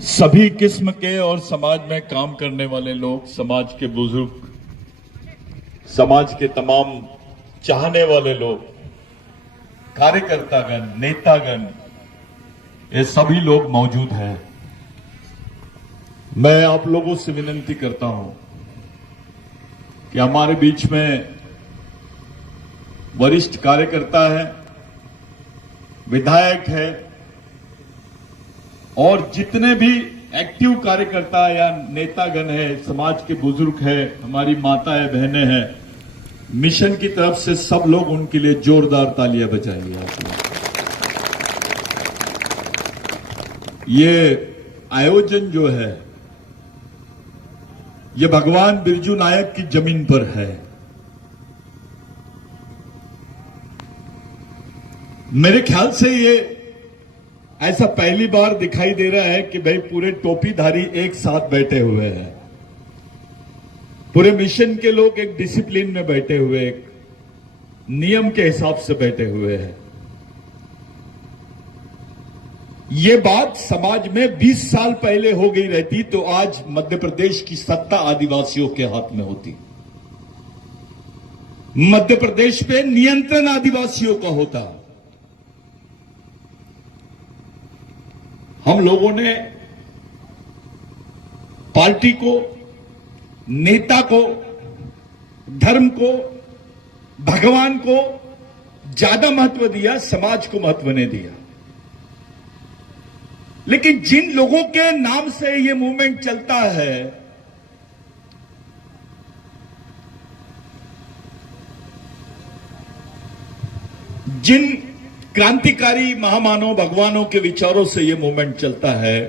सभी किस्म के और समाज में काम करने वाले लोग, समाज के बुजुर्ग, समाज के तमाम चाहने वाले लोग, कार्यकर्तागण, नेतागण, ये सभी लोग मौजूद हैं। मैं आप लोगों से विनती करता हूं कि हमारे बीच में वरिष्ठ कार्यकर्ता है, विधायक है और जितने भी एक्टिव कार्यकर्ता या नेतागण है, समाज के बुजुर्ग है, हमारी माताएं बहनें हैं, मिशन की तरफ से सब लोग उनके लिए जोरदार तालियां बजाइए आप लोग। ये आयोजन जो है ये भगवान बिरजू नायक की जमीन पर है। मेरे ख्याल से ये ऐसा पहली बार दिखाई दे रहा है कि भाई पूरे टोपीधारी एक साथ बैठे हुए हैं, पूरे मिशन के लोग एक डिसिप्लिन में बैठे हुए, एक नियम के हिसाब से बैठे हुए हैं। ये बात समाज में 20 साल पहले हो गई रहती तो आज मध्य प्रदेश की सत्ता आदिवासियों के हाथ में होती, मध्य प्रदेश पे नियंत्रण आदिवासियों का होता। हम लोगों ने पार्टी को, नेता को, धर्म को, भगवान को ज्यादा महत्व दिया, समाज को महत्व नहीं दिया। लेकिन जिन लोगों के नाम से ये मूवमेंट चलता है, जिन क्रांतिकारी महामानव भगवानों के विचारों से यह मूवमेंट चलता है,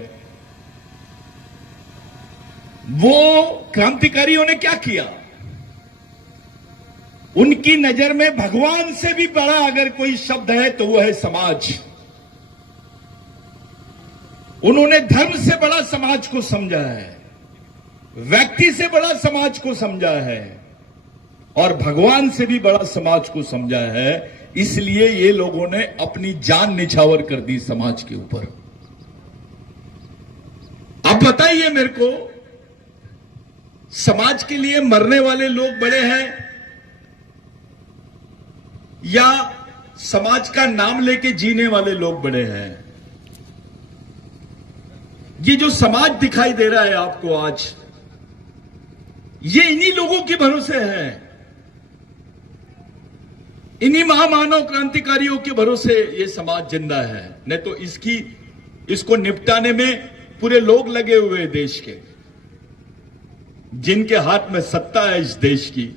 वो क्रांतिकारियों ने क्या किया? उनकी नजर में भगवान से भी बड़ा अगर कोई शब्द है तो वो है समाज। उन्होंने धर्म से बड़ा समाज को समझा है, व्यक्ति से बड़ा समाज को समझा है और भगवान से भी बड़ा समाज को समझा है। इसलिए ये लोगों ने अपनी जान निछावर कर दी समाज के ऊपर। अब बताइए मेरे को, समाज के लिए मरने वाले लोग बड़े हैं या समाज का नाम लेके जीने वाले लोग बड़े हैं? ये जो समाज दिखाई दे रहा है आपको आज, ये इन्हीं लोगों के भरोसे है, इन्हीं महामानव क्रांतिकारियों के भरोसे ये समाज जिंदा है। नहीं तो इसको निपटाने में पूरे लोग लगे हुए हैं देश के, जिनके हाथ में सत्ता है इस देश की,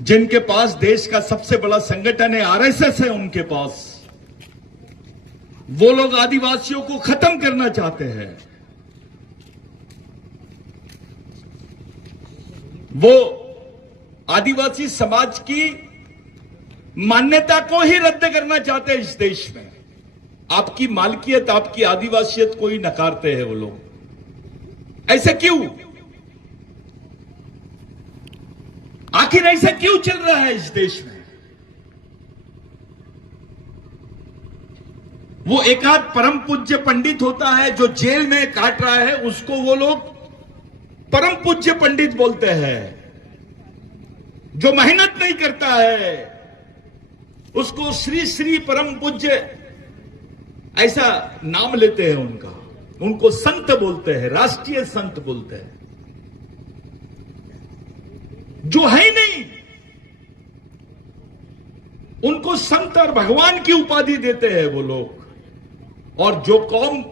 जिनके पास देश का सबसे बड़ा संगठन है, आरएसएस है उनके पास। वो लोग आदिवासियों को खत्म करना चाहते हैं। वो आदिवासी समाज की मान्यता को ही रद्द करना चाहते हैं इस देश में। आपकी मालकियत, आपकी आदिवासियत को ही नकारते हैं वो लोग। ऐसा क्यों? आखिर ऐसा क्यों चल रहा है इस देश में? वो एकाध परम पूज्य पंडित होता है जो जेल में काट रहा है, उसको वो लोग परम पूज्य पंडित बोलते हैं। जो मेहनत नहीं करता है उसको श्री श्री परम पूज्य ऐसा नाम लेते हैं उनका, उनको संत बोलते हैं, राष्ट्रीय संत बोलते हैं। जो है नहीं उनको संत और भगवान की उपाधि देते हैं वो लोग। और जो कौम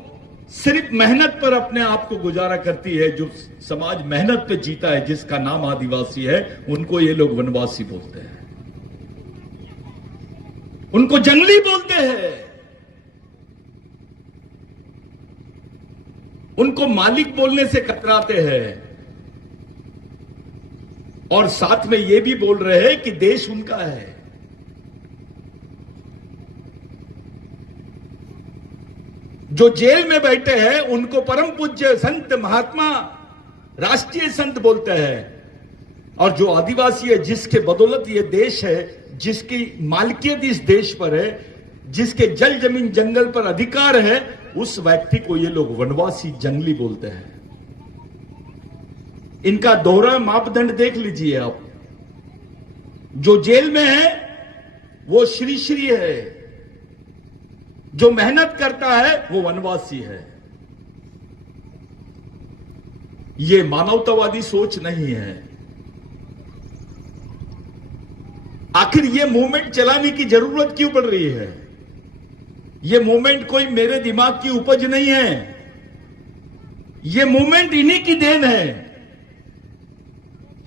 सिर्फ मेहनत पर अपने आप को गुजारा करती है, जो समाज मेहनत पे जीता है, जिसका नाम आदिवासी है, उनको ये लोग वनवासी बोलते हैं, उनको जंगली बोलते हैं, उनको मालिक बोलने से कतराते हैं और साथ में ये भी बोल रहे हैं कि देश उनका है। जो जेल में बैठे हैं उनको परम पूज्य संत, महात्मा, राष्ट्रीय संत बोलते हैं। और जो आदिवासी है, जिसके बदौलत ये देश है, जिसकी मालकियत इस देश पर है, जिसके जल जमीन जंगल पर अधिकार है, उस व्यक्ति को ये लोग वनवासी जंगली बोलते हैं। इनका दोहरा मापदंड देख लीजिए आप। जो जेल में है वो श्री श्री है, जो मेहनत करता है वो वनवासी है। ये मानवतावादी सोच नहीं है। आखिर ये मूवमेंट चलाने की जरूरत क्यों पड़ रही है? ये मूवमेंट कोई मेरे दिमाग की उपज नहीं है। ये मूवमेंट इन्हीं की देन है।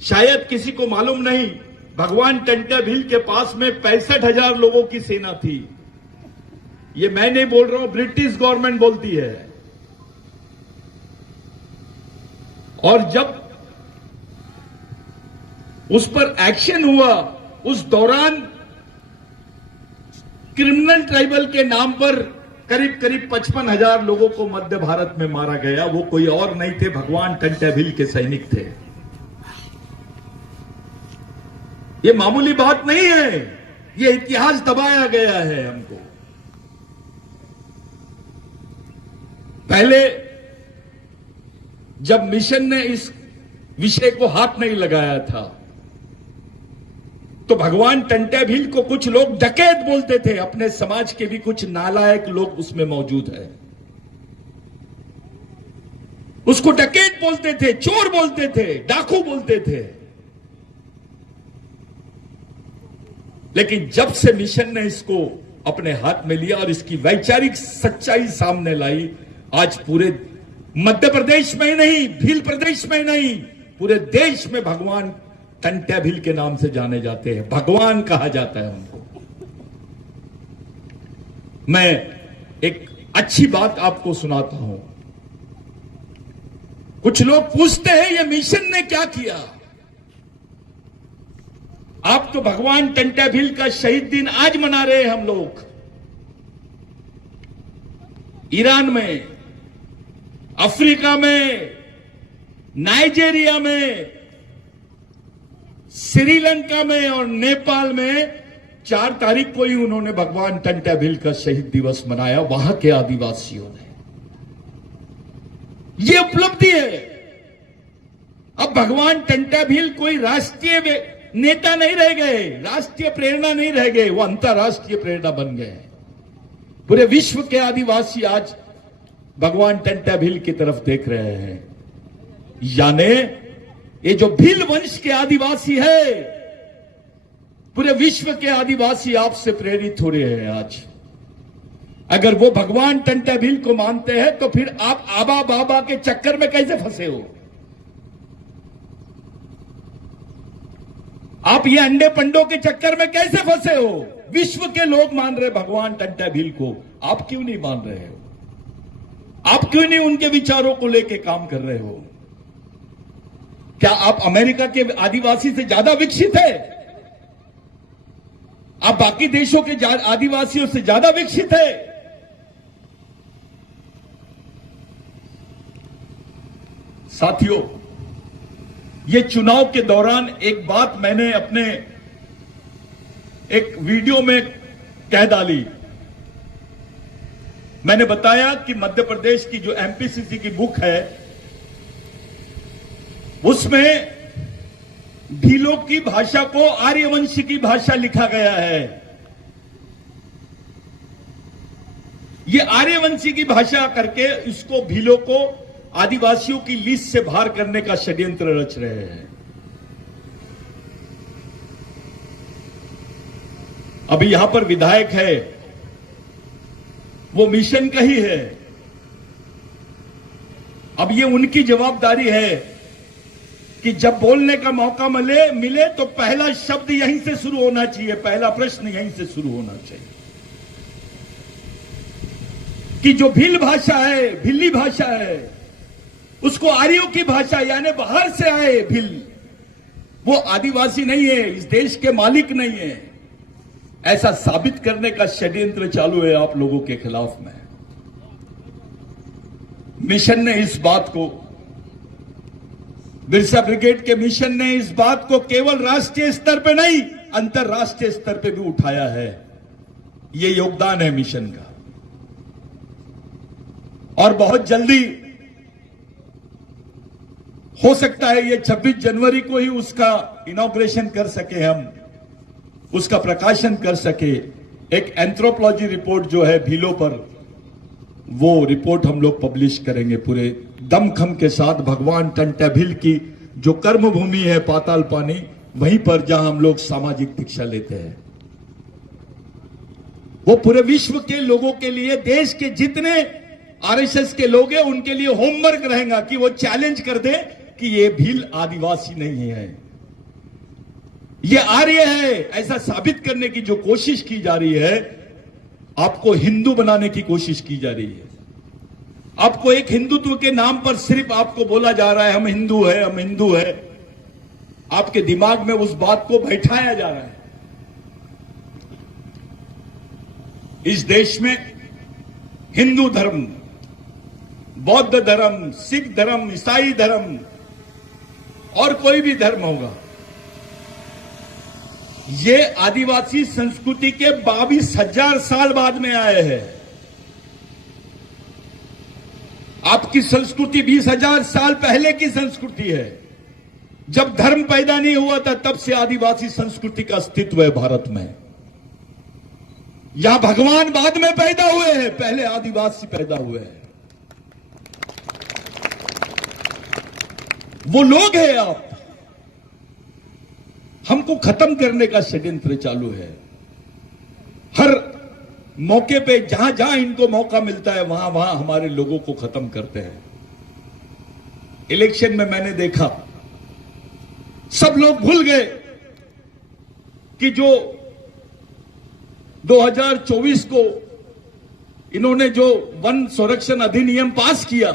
शायद किसी को मालूम नहीं, भगवान टंटा भील के पास में 65,000 लोगों की सेना थी। ये मैं नहीं बोल रहा हूं, ब्रिटिश गवर्नमेंट बोलती है। और जब उस पर एक्शन हुआ, उस दौरान क्रिमिनल ट्राइबल के नाम पर करीब करीब 55,000 लोगों को मध्य भारत में मारा गया। वो कोई और नहीं थे, भगवान टंटा भील के सैनिक थे। ये मामूली बात नहीं है, ये इतिहास दबाया गया है हमको। पहले जब मिशन ने इस विषय को हाथ नहीं लगाया था, तो भगवान टंटा भील को कुछ लोग डकैत बोलते थे। अपने समाज के भी कुछ नालायक लोग उसमें मौजूद हैं। उसको डकैत बोलते थे, चोर बोलते थे, डाकू बोलते थे। लेकिन जब से मिशन ने इसको अपने हाथ में लिया और इसकी वैचारिक सच्चाई सामने लाई, आज पूरे मध्य प्रदेश में ही नहीं, भील प्रदेश में ही नहीं, पूरे देश में भगवान टंटा भील के नाम से जाने जाते हैं। भगवान कहा जाता है उनको। मैं एक अच्छी बात आपको सुनाता हूं। कुछ लोग पूछते हैं ये मिशन ने क्या किया? आप तो भगवान टंटा भील का शहीद दिन आज मना रहे हैं हम लोग। ईरान में, अफ्रीका में, नाइजीरिया में, श्रीलंका में और नेपाल में 4 तारीख को ही उन्होंने भगवान टंटा भील का शहीद दिवस मनाया, वहां के आदिवासियों ने। यह उपलब्धि है। अब भगवान टंटा भील कोई राष्ट्रीय नेता नहीं रह गए, राष्ट्रीय प्रेरणा नहीं रह गए, वो अंतरराष्ट्रीय प्रेरणा बन गए। पूरे विश्व के आदिवासी आज भगवान टंटा भील की तरफ देख रहे हैं। यानी ये जो भील वंश के आदिवासी है, पूरे विश्व के आदिवासी आपसे प्रेरित हो रहे हैं आज। अगर वो भगवान टंटा भील को मानते हैं तो फिर आप आबा बाबा के चक्कर में कैसे फंसे हो? आप ये अंडे पंडों के चक्कर में कैसे फंसे हो? विश्व के लोग मान रहे भगवान टंटा भील को, आप क्यों नहीं मान रहे हो? आप क्यों नहीं उनके विचारों को लेके काम कर रहे हो? क्या आप अमेरिका के आदिवासी से ज्यादा विकसित है? आप बाकी देशों के आदिवासियों से ज्यादा विकसित है? साथियों, ये चुनाव के दौरान एक बात मैंने अपने एक वीडियो में कह डाली। मैंने बताया कि मध्य प्रदेश की जो एमपीसीसी की बुक है, उसमें भीलों की भाषा को आर्यवंशी की भाषा लिखा गया है। ये आर्यवंशी की भाषा करके इसको भीलों को आदिवासियों की लिस्ट से बाहर करने का षड्यंत्र रच रहे हैं। अभी यहां पर विधायक है, वो मिशन का ही है। अब ये उनकी जवाबदारी है कि जब बोलने का मौका मिले तो पहला शब्द यहीं से शुरू होना चाहिए, पहला प्रश्न यहीं से शुरू होना चाहिए कि जो भील भाषा है, भिल्ली भाषा है, उसको आर्यों की भाषा यानी बाहर से आए भील, वो आदिवासी नहीं है, इस देश के मालिक नहीं है, ऐसा साबित करने का षड्यंत्र चालू है आप लोगों के खिलाफ में। मिशन ने इस बात को, बिरसा ब्रिगेड के मिशन ने इस बात को केवल राष्ट्रीय स्तर पे नहीं, अंतरराष्ट्रीय स्तर पे भी उठाया है। ये योगदान है मिशन का। और बहुत जल्दी हो सकता है ये 26 जनवरी को ही उसका इनॉग्रेशन कर सके, हम उसका प्रकाशन कर सके। एक एंथ्रोपोलॉजी रिपोर्ट जो है भीलों पर, वो रिपोर्ट हम लोग पब्लिश करेंगे पूरे दमखम के साथ। भगवान टंटाभिल की जो कर्म भूमि है पाताल पानी, वहीं पर जहां हम लोग सामाजिक दीक्षा लेते हैं, वो पूरे विश्व के लोगों के लिए, देश के जितने आरएसएस के लोग हैं उनके लिए होमवर्क रहेगा कि वो चैलेंज कर दे कि ये भील आदिवासी नहीं है, ये आर्य है। ऐसा साबित करने की जो कोशिश की जा रही है, आपको हिंदू बनाने की कोशिश की जा रही है। आपको एक हिंदुत्व के नाम पर सिर्फ आपको बोला जा रहा है हम हिंदू है, हम हिंदू है। आपके दिमाग में उस बात को बैठाया जा रहा है। इस देश में हिंदू धर्म, बौद्ध धर्म, सिख धर्म, ईसाई धर्म और कोई भी धर्म होगा, ये आदिवासी संस्कृति के 22,000 साल बाद में आए हैं। आपकी संस्कृति 20,000 साल पहले की संस्कृति है। जब धर्म पैदा नहीं हुआ था तब से आदिवासी संस्कृति का अस्तित्व है भारत में। यहां भगवान बाद में पैदा हुए हैं, पहले आदिवासी पैदा हुए हैं। वो लोग हैं आप। हमको खत्म करने का षड्यंत्र चालू है। हर मौके पे जहां जहां इनको मौका मिलता है वहां वहां हमारे लोगों को खत्म करते हैं। इलेक्शन में मैंने देखा सब लोग भूल गए कि जो 2024 को इन्होंने जो वन संरक्षण अधिनियम पास किया,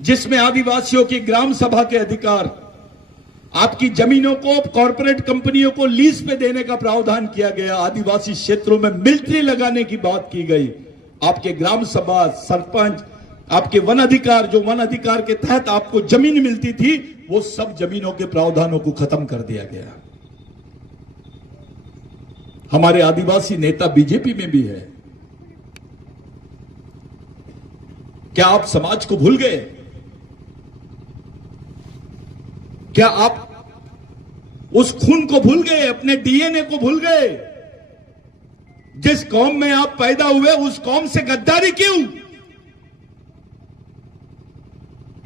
जिसमें आदिवासियों की ग्राम सभा के अधिकार, आपकी जमीनों को कॉरपोरेट कंपनियों को लीज पे देने का प्रावधान किया गया, आदिवासी क्षेत्रों में मिलिट्री लगाने की बात की गई, आपके ग्राम सभा, सरपंच, आपके वन अधिकार, जो वन अधिकार के तहत आपको जमीन मिलती थी, वो सब जमीनों के प्रावधानों को खत्म कर दिया गया। हमारे आदिवासी नेता बीजेपी में भी है। क्या आप समाज को भूल गए? क्या आप उस खून को भूल गए, अपने डीएनए को भूल गए? जिस कौम में आप पैदा हुए उस कौम से गद्दारी क्यों?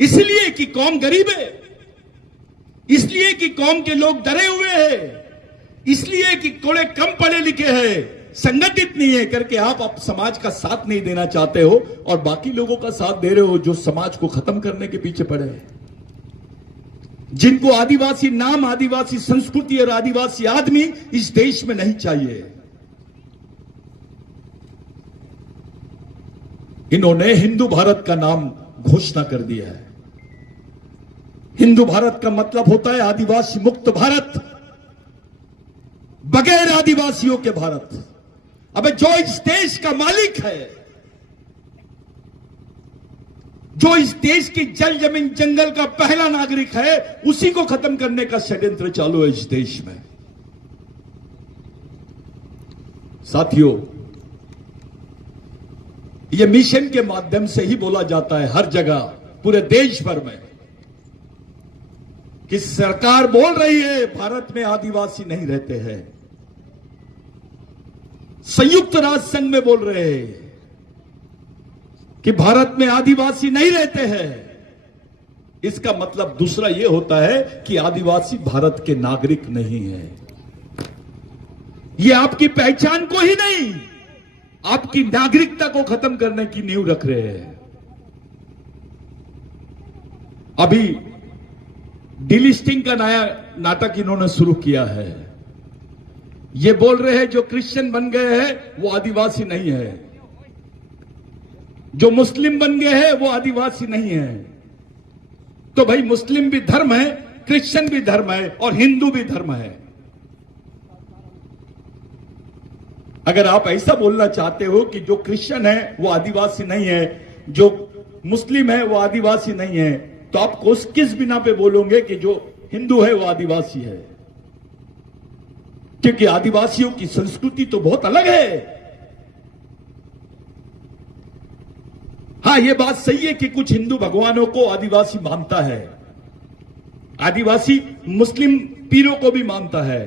इसलिए कि कौम गरीब है, इसलिए कि कौम के लोग डरे हुए हैं, इसलिए कि थोड़े कम पढ़े लिखे हैं, संगठित नहीं है करके आप समाज का साथ नहीं देना चाहते हो और बाकी लोगों का साथ दे रहे हो जो समाज को खत्म करने के पीछे पड़े हैं, जिनको आदिवासी नाम, आदिवासी संस्कृति और आदिवासी आदमी इस देश में नहीं चाहिए। इन्होंने हिंदू भारत का नाम घोषणा कर दिया है। हिंदू भारत का मतलब होता है आदिवासी मुक्त भारत, बगैर आदिवासियों के भारत। अबे जो इस देश का मालिक है, जो इस देश की जल जमीन जंगल का पहला नागरिक है, उसी को खत्म करने का षड्यंत्र चालू है इस देश में। साथियों, यह मिशन के माध्यम से ही बोला जाता है हर जगह, पूरे देश भर में, कि सरकार बोल रही है भारत में आदिवासी नहीं रहते हैं। संयुक्त राष्ट्र संघ में बोल रहे हैं कि भारत में आदिवासी नहीं रहते हैं। इसका मतलब दूसरा यह होता है कि आदिवासी भारत के नागरिक नहीं है। यह आपकी पहचान को ही नहीं, आपकी नागरिकता को खत्म करने की नींव रख रहे हैं। अभी डिलिस्टिंग का नया नाटक इन्होंने शुरू किया है। ये बोल रहे हैं जो क्रिश्चियन बन गए हैं वो आदिवासी नहीं है, जो मुस्लिम बन गए हैं वो आदिवासी नहीं है। तो भाई मुस्लिम भी धर्म है, क्रिश्चियन भी धर्म है और हिंदू भी धर्म है। अगर आप ऐसा बोलना चाहते हो कि जो क्रिश्चियन है वो आदिवासी नहीं है, जो मुस्लिम है वो आदिवासी नहीं है, तो आप किस बिना पे बोलोगे कि जो हिंदू है वो आदिवासी है? क्योंकि आदिवासियों की संस्कृति तो बहुत अलग है। हां, यह बात सही है कि कुछ हिंदू भगवानों को आदिवासी मानता है, आदिवासी मुस्लिम पीरों को भी मानता है,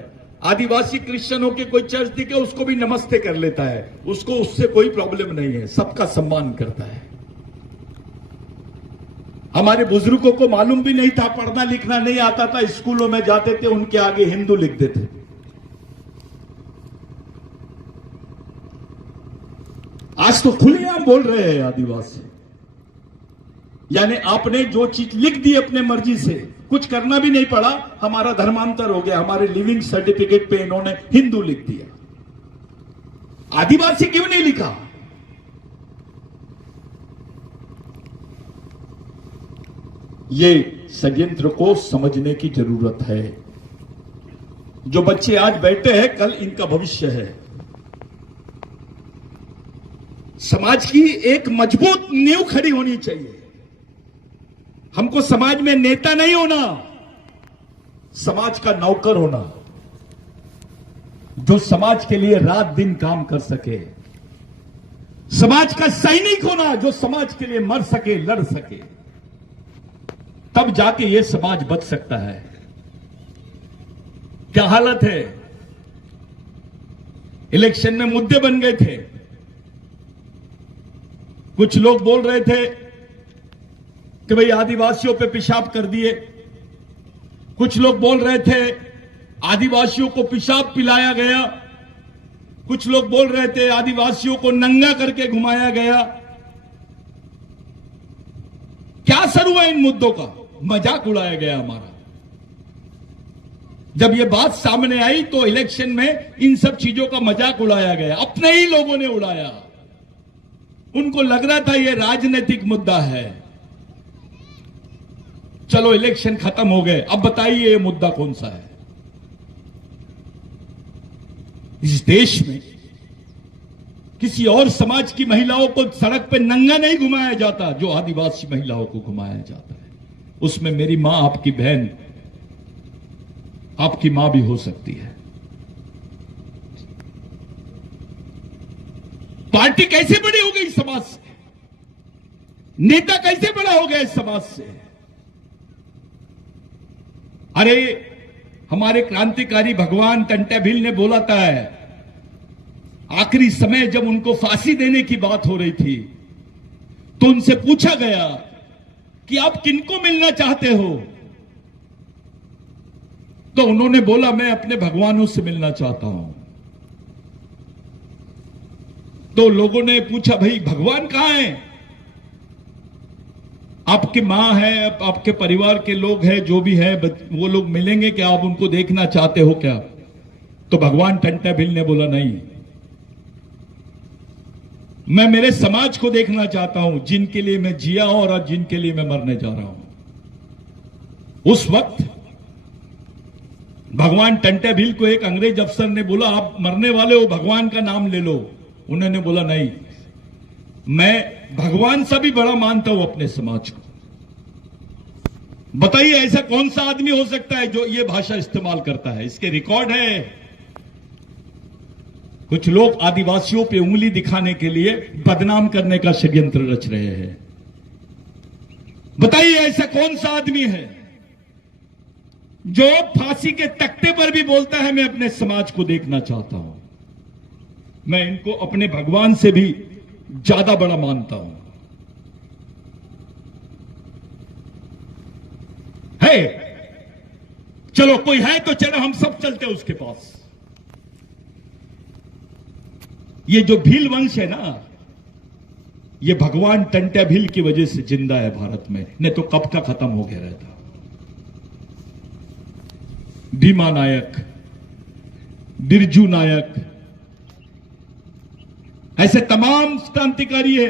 आदिवासी क्रिश्चियनों के कोई चर्च दिखे उसको भी नमस्ते कर लेता है, उसको उससे कोई प्रॉब्लम नहीं है, सबका सम्मान करता है। हमारे बुजुर्गों को मालूम भी नहीं था, पढ़ना लिखना नहीं आता था, स्कूलों में जाते थे, उनके आगे हिंदू लिख देते। आज तो खुलेआम बोल रहे हैं आदिवासी, यानी आपने जो चीज लिख दी अपने मर्जी से, कुछ करना भी नहीं पड़ा, हमारा धर्मांतर हो गया, हमारे लिविंग सर्टिफिकेट पे इन्होंने हिंदू लिख दिया। आदिवासी क्यों नहीं लिखा? ये षड्यंत्र को समझने की जरूरत है। जो बच्चे आज बैठे हैं, कल इनका भविष्य है। समाज की एक मजबूत नींव खड़ी होनी चाहिए। हमको समाज में नेता नहीं होना, समाज का नौकर होना, जो समाज के लिए रात दिन काम कर सके। समाज का सैनिक होना, जो समाज के लिए मर सके, लड़ सके, तब जाके ये समाज बच सकता है। क्या हालत है? इलेक्शन में मुद्दे बन गए थे। कुछ लोग बोल रहे थे कि भाई आदिवासियों पे पेशाब कर दिए, कुछ लोग बोल रहे थे आदिवासियों को पेशाब पिलाया गया, कुछ लोग बोल रहे थे आदिवासियों को नंगा करके घुमाया गया। क्या असर हुआ इन मुद्दों का? मजाक उड़ाया गया हमारा। जब यह बात सामने आई तो इलेक्शन में इन सब चीजों का मजाक उड़ाया गया, अपने ही लोगों ने उड़ाया। उनको लग रहा था यह राजनीतिक मुद्दा है। चलो इलेक्शन खत्म हो गए, अब बताइए ये मुद्दा कौन सा है? इस देश में किसी और समाज की महिलाओं को सड़क पर नंगा नहीं घुमाया जाता जो आदिवासी महिलाओं को घुमाया जाता है। उसमें मेरी मां, आपकी बहन, आपकी मां भी हो सकती है। पार्टी कैसे बड़ी हो गई समाज से? नेता कैसे बड़ा हो गया इस समाज से? अरे हमारे क्रांतिकारी भगवान टंट्या भील ने बोला था, आखिरी समय जब उनको फांसी देने की बात हो रही थी तो उनसे पूछा गया कि आप किनको मिलना चाहते हो? तो उन्होंने बोला मैं अपने भगवानों से मिलना चाहता हूं। तो लोगों ने पूछा भाई भगवान कहां हैं? आपकी मां है, आपके परिवार के लोग हैं, जो भी है वो लोग मिलेंगे क्या? आप उनको देखना चाहते हो क्या? तो भगवान टंट्या भील ने बोला नहीं, मैं मेरे समाज को देखना चाहता हूं, जिनके लिए मैं जिया हूं और आज जिनके लिए मैं मरने जा रहा हूं। उस वक्त भगवान टंट्या भील को एक अंग्रेज अफसर ने बोला आप मरने वाले हो, भगवान का नाम ले लो। उन्होंने बोला नहीं, मैं भगवान से भी बड़ा मानता हूं अपने समाज को। बताइए ऐसा कौन सा आदमी हो सकता है जो ये भाषा इस्तेमाल करता है? इसके रिकॉर्ड है। कुछ लोग आदिवासियों पे उंगली दिखाने के लिए बदनाम करने का षड्यंत्र रच रहे हैं। बताइए ऐसा कौन सा आदमी है जो फांसी के तख्ते पर भी बोलता है मैं अपने समाज को देखना चाहता हूं, मैं इनको अपने भगवान से भी ज्यादा बड़ा मानता हूं। है चलो कोई है तो चलो हम सब चलते उसके पास। ये जो भील वंश है ना, ये भगवान टंट्या भील की वजह से जिंदा है भारत में, नहीं तो कब का खत्म हो गया रहता। भीमा नायक, बिरजू नायक, ऐसे तमाम क्रांतिकारी है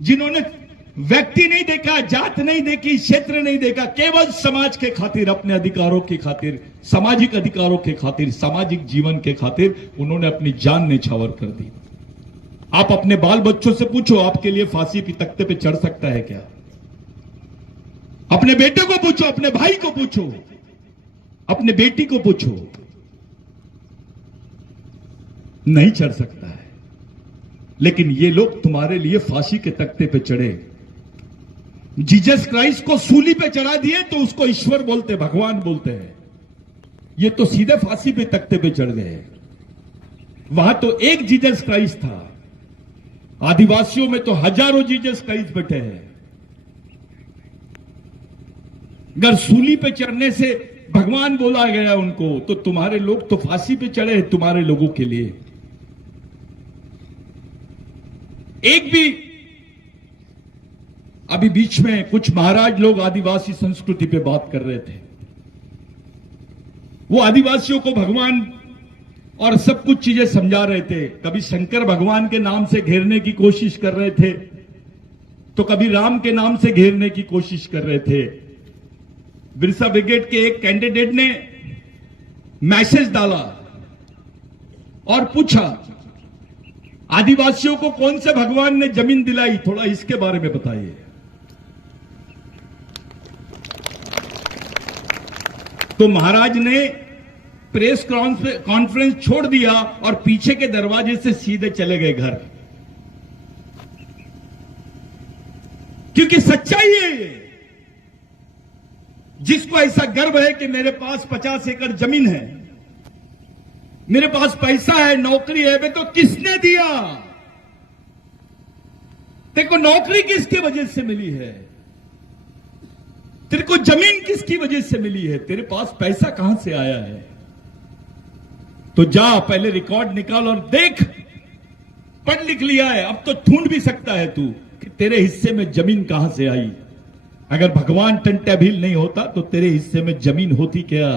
जिन्होंने व्यक्ति नहीं देखा, जात नहीं देखी, क्षेत्र नहीं देखा, केवल समाज के खातिर, अपने अधिकारों की खातिर, सामाजिक अधिकारों के खातिर, सामाजिक जीवन के खातिर उन्होंने अपनी जान न्यौछावर कर दी। आप अपने बाल बच्चों से पूछो आपके लिए फांसी के तख्ते पे चढ़ सकता है क्या? अपने बेटे को पूछो, अपने भाई को पूछो, अपने बेटी को पूछो, नहीं चढ़ सकता है। लेकिन ये लोग तुम्हारे लिए फांसी के तख्ते पे चढ़े। जीसस क्राइस्ट को सूली पे चढ़ा दिए तो उसको ईश्वर बोलते, भगवान बोलते हैं। ये तो सीधे फांसी पे तख्ते पे चढ़ गए। वहां तो एक जीसस क्राइस्ट था, आदिवासियों में तो हजारों जीसस क्राइस्ट बैठे हैं। अगर सूली पे चढ़ने से भगवान बोला गया उनको, तो तुम्हारे लोग तो फांसी पे चढ़े हैं तुम्हारे लोगों के लिए। एक भी अभी बीच में कुछ महाराज लोग आदिवासी संस्कृति पे बात कर रहे थे। वो आदिवासियों को भगवान और सब कुछ चीजें समझा रहे थे। कभी शंकर भगवान के नाम से घेरने की कोशिश कर रहे थे, तो कभी राम के नाम से घेरने की कोशिश कर रहे थे। बिरसा ब्रिगेड के एक कैंडिडेट ने मैसेज डाला और पूछा, आदिवासियों को कौन से भगवान ने जमीन दिलाई, थोड़ा इसके बारे में बताइए। तो महाराज ने प्रेस कॉन्फ्रेंस छोड़ दिया और पीछे के दरवाजे से सीधे चले गए घर, क्योंकि सच्चाई है ये। जिसको ऐसा गर्व है कि मेरे पास 50 एकड़ जमीन है, मेरे पास पैसा है, नौकरी है, तो किसने दिया? तेरे को नौकरी किसकी वजह से मिली है? तेरे को जमीन किसकी वजह से मिली है? तेरे पास पैसा कहां से आया है? तो जा पहले रिकॉर्ड निकाल और देख। पढ़ लिख लिया है, अब तो ढूंढ भी सकता है तू कि तेरे हिस्से में जमीन कहां से आई। अगर भगवान टंट्या भील नहीं होता तो तेरे हिस्से में जमीन होती क्या?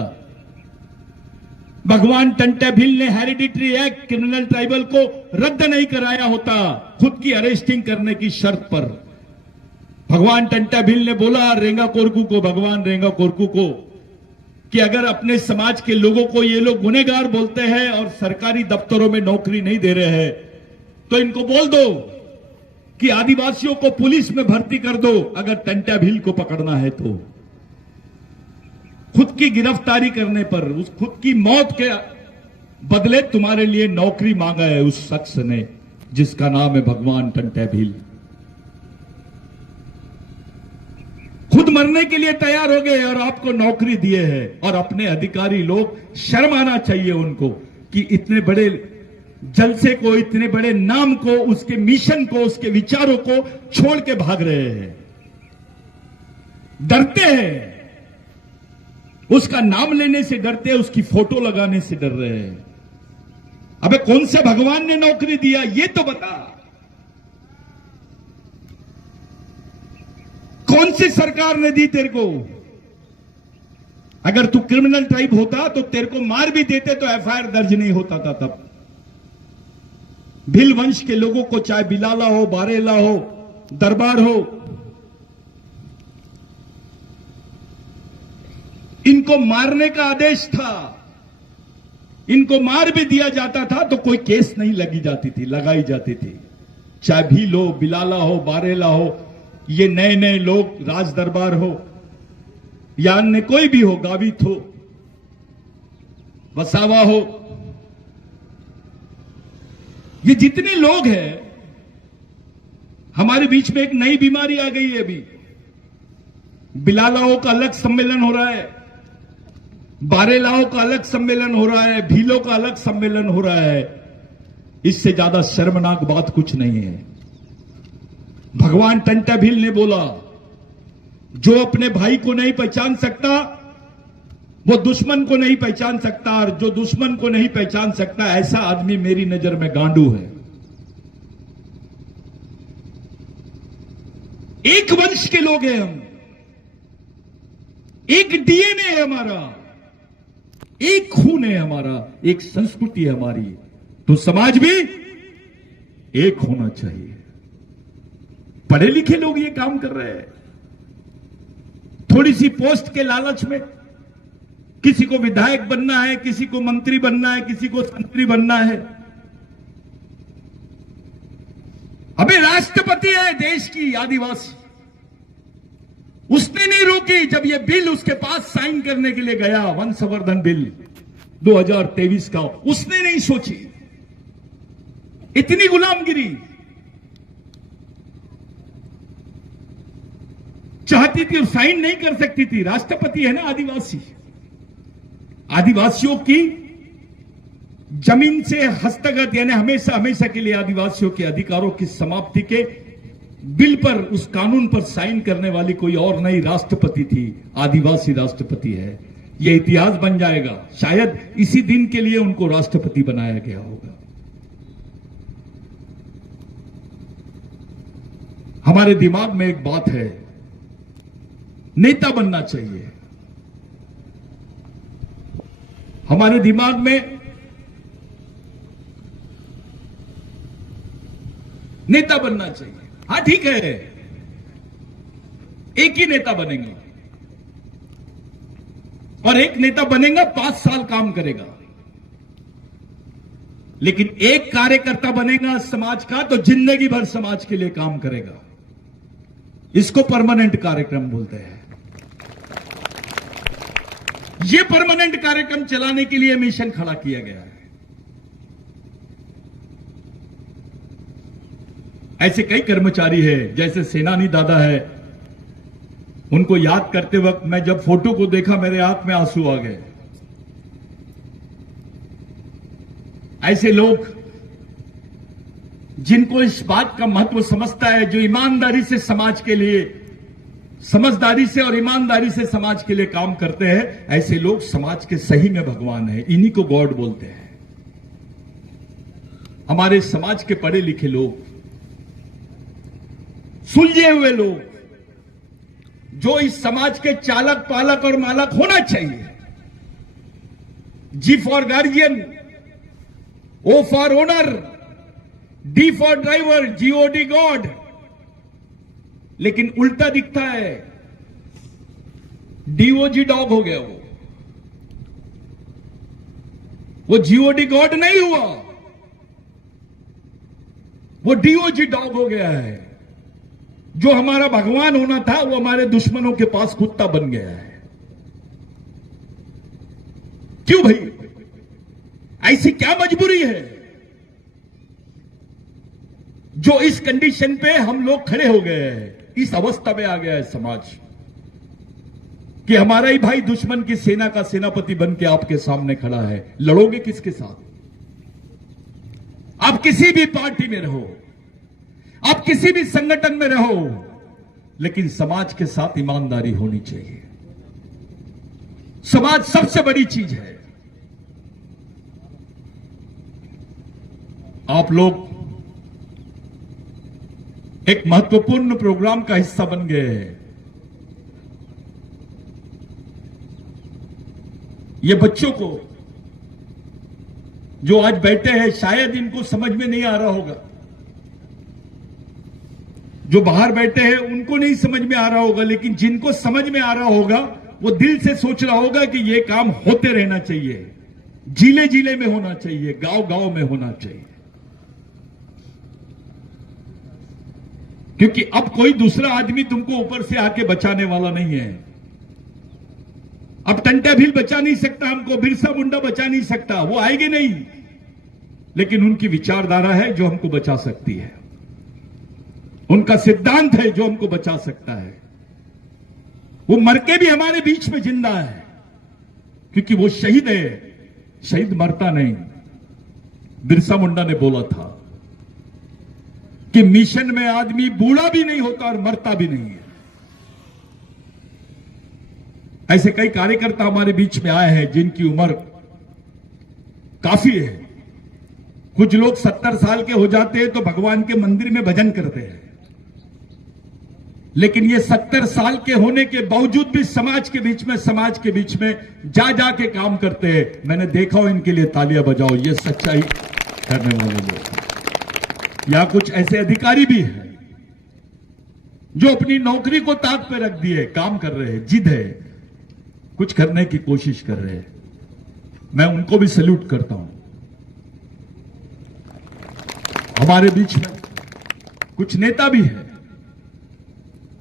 भगवान टंट्या भील ने हेरिडिटरी एक्ट क्रिमिनल ट्राइबल को रद्द नहीं कराया होता खुद की अरेस्टिंग करने की शर्त पर। भगवान टंट्या भील ने बोला रेंगा कोरकू को, भगवान रेंगा कोरकू को, कि अगर अपने समाज के लोगों को ये लोग गुनहगार बोलते हैं और सरकारी दफ्तरों में नौकरी नहीं दे रहे हैं, तो इनको बोल दो कि आदिवासियों को पुलिस में भर्ती कर दो अगर टंट्या भील को पकड़ना है तो। खुद की गिरफ्तारी करने पर, उस खुद की मौत के बदले तुम्हारे लिए नौकरी मांगा है उस शख्स ने जिसका नाम है भगवान टंट्या भील। खुद मरने के लिए तैयार हो गए और आपको नौकरी दिए हैं। और अपने अधिकारी लोग, शर्म आना चाहिए उनको कि इतने बड़े जलसे को, इतने बड़े नाम को, उसके मिशन को, उसके विचारों को छोड़ के भाग रहे हैं। डरते हैं, उसका नाम लेने से डरते हैं, उसकी फोटो लगाने से डर रहे हैं। अबे कौन से भगवान ने नौकरी दिया ये तो बता। कौन सी सरकार ने दी तेरे को? अगर तू क्रिमिनल ट्राइब होता तो तेरे को मार भी देते तो एफआईआर दर्ज नहीं होता था तब। भील वंश के लोगों को, चाहे बिलाला हो, बारेला हो, दरबार हो, इनको मारने का आदेश था। इनको मार भी दिया जाता था तो कोई केस नहीं लगाई जाती थी। चाहे भील हो, बिलाला हो, बारेला हो, ये नए नए लोग, राज दरबार हो या अन्य कोई भी हो, गावित हो, वसावा हो, ये जितने लोग हैं, हमारे बीच में एक नई बीमारी आ गई है। अभी बिलालाओं का अलग सम्मेलन हो रहा है, बारेलाओं का अलग सम्मेलन हो रहा है, भीलों का अलग सम्मेलन हो रहा है। इससे ज्यादा शर्मनाक बात कुछ नहीं है। भगवान टंट्या भील ने बोला, जो अपने भाई को नहीं पहचान सकता वो दुश्मन को नहीं पहचान सकता, और जो दुश्मन को नहीं पहचान सकता ऐसा आदमी मेरी नजर में गांडू है। एक वंश के लोग हैं हम, एक डीएनए है हमारा, एक खून है हमारा, एक संस्कृति है हमारी, तो समाज भी एक होना चाहिए। पढ़े लिखे लोग ये काम कर रहे हैं। थोड़ी सी पोस्ट के लालच में किसी को विधायक बनना है, किसी को मंत्री बनना है, किसी को मंत्री बनना है। अबे राष्ट्रपति है देश की आदिवासी, उसने नहीं रोकी जब ये बिल उसके पास साइन करने के लिए गया, वन संवर्धन बिल 2023 का, उसने नहीं सोची। इतनी गुलामगिरी चाहती थी, साइन नहीं कर सकती थी। राष्ट्रपति है ना आदिवासी, आदिवासियों की जमीन से हस्तगत, यानी हमेशा हमेशा के लिए आदिवासियों के अधिकारों की समाप्ति के बिल पर, उस कानून पर साइन करने वाली कोई और नई राष्ट्रपति थी। आदिवासी राष्ट्रपति है। यह इतिहास बन जाएगा। शायद इसी दिन के लिए उनको राष्ट्रपति बनाया गया होगा। हमारे दिमाग में एक बात है, नेता बनना चाहिए। हमारे दिमाग में नेता बनना चाहिए। हां ठीक है, एक ही नेता बनेगा और एक नेता बनेगा 5 साल काम करेगा, लेकिन एक कार्यकर्ता बनेगा समाज का तो जिंदगी भर समाज के लिए काम करेगा। इसको परमानेंट कार्यक्रम बोलते हैं। यह परमानेंट कार्यक्रम चलाने के लिए मिशन खड़ा किया गया है। ऐसे कई कर्मचारी हैं, जैसे सेनानी दादा है, उनको याद करते वक्त मैं जब फोटो को देखा मेरे आंख में आंसू आ गए। ऐसे लोग जिनको इस बात का महत्व समझता है, जो ईमानदारी से समाज के लिए, समझदारी से और ईमानदारी से समाज के लिए काम करते हैं, ऐसे लोग समाज के सही में भगवान है। इन्हीं को गॉड बोलते हैं। हमारे समाज के पढ़े लिखे लोग, सुलझे हुए लोग, जो इस समाज के चालक, पालक और मालक होना चाहिए। G for guardian, O for owner, D for driver, G O D god. लेकिन उल्टा दिखता है, डीओजी डॉग हो गया। वो जीओडी गॉड नहीं हुआ, वो डीओजी डॉग हो गया है। जो हमारा भगवान होना था वो हमारे दुश्मनों के पास कुत्ता बन गया है। क्यों भाई, ऐसी क्या मजबूरी है जो इस कंडीशन पे हम लोग खड़े हो गए हैं? इस अवस्था में आ गया है समाज कि हमारा ही भाई दुश्मन की सेना का सेनापति बन के आपके सामने खड़ा है। लड़ोगे किसके साथ? आप किसी भी पार्टी में रहो, आप किसी भी संगठन में रहो, लेकिन समाज के साथ ईमानदारी होनी चाहिए। समाज सबसे बड़ी चीज है। आप लोग एक महत्वपूर्ण प्रोग्राम का हिस्सा बन गए हैं। ये बच्चों को जो आज बैठे हैं, शायद इनको समझ में नहीं आ रहा होगा। जो बाहर बैठे हैं उनको नहीं समझ में आ रहा होगा, लेकिन जिनको समझ में आ रहा होगा वो दिल से सोच रहा होगा कि ये काम होते रहना चाहिए, जिले जिले में होना चाहिए, गांव गांव में होना चाहिए। क्योंकि अब कोई दूसरा आदमी तुमको ऊपर से आके बचाने वाला नहीं है। अब टंटा भील बचा नहीं सकता हमको, बिरसा मुंडा बचा नहीं सकता, वो आएंगे नहीं। लेकिन उनकी विचारधारा है जो हमको बचा सकती है, उनका सिद्धांत है जो हमको बचा सकता है। वो मर के भी हमारे बीच में जिंदा है, क्योंकि वो शहीद है। शहीद मरता नहीं। बिरसा मुंडा ने बोला था कि मिशन में आदमी बूढ़ा भी नहीं होता और मरता भी नहीं है। ऐसे कई कार्यकर्ता हमारे बीच में आए हैं जिनकी उम्र काफी है। कुछ लोग 70 साल के हो जाते हैं तो भगवान के मंदिर में भजन करते हैं, लेकिन ये 70 साल के होने के बावजूद भी समाज के बीच में जा जाके काम करते हैं। मैंने देखा हो, इनके लिए तालियां बजाओ। ये सच्चाई करने वाले लोग। या कुछ ऐसे अधिकारी भी हैं जो अपनी नौकरी को ताक पे रख दिए, काम कर रहे हैं, जिद है, कुछ करने की कोशिश कर रहे हैं। मैं उनको भी सैल्यूट करता हूं। हमारे बीच में कुछ नेता भी है,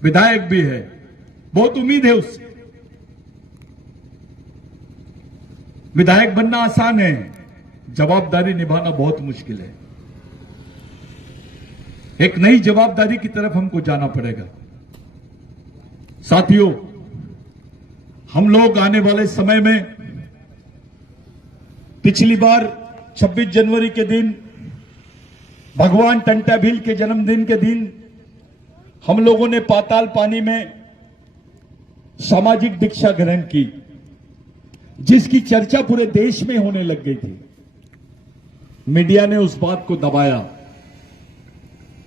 विधायक भी है, बहुत उम्मीद है उससे। विधायक बनना आसान है, जवाबदारी निभाना बहुत मुश्किल है। एक नई जवाबदारी की तरफ हमको जाना पड़ेगा। साथियों, हम लोग आने वाले समय में पिछली बार 26 जनवरी के दिन, भगवान टंटा भील के जन्मदिन के दिन, हम लोगों ने पाताल पानी में सामाजिक दीक्षा ग्रहण की, जिसकी चर्चा पूरे देश में होने लग गई थी। मीडिया ने उस बात को दबाया।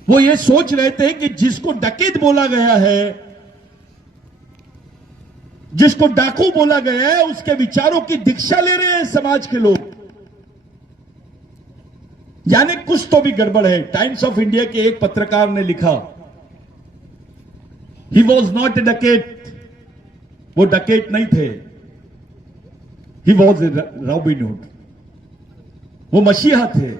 वो ये सोच रहे थे कि जिसको डकैत बोला गया है, जिसको डाकू बोला गया है, उसके विचारों की दीक्षा ले रहे हैं समाज के लोग। यानी कुछ तो भी गड़बड़ है। टाइम्स ऑफ इंडिया के एक पत्रकार ने लिखा, ही वॉज नॉट ए डकैत, वो डकैत नहीं थे, he was a robin hood, वो मसीहा थे।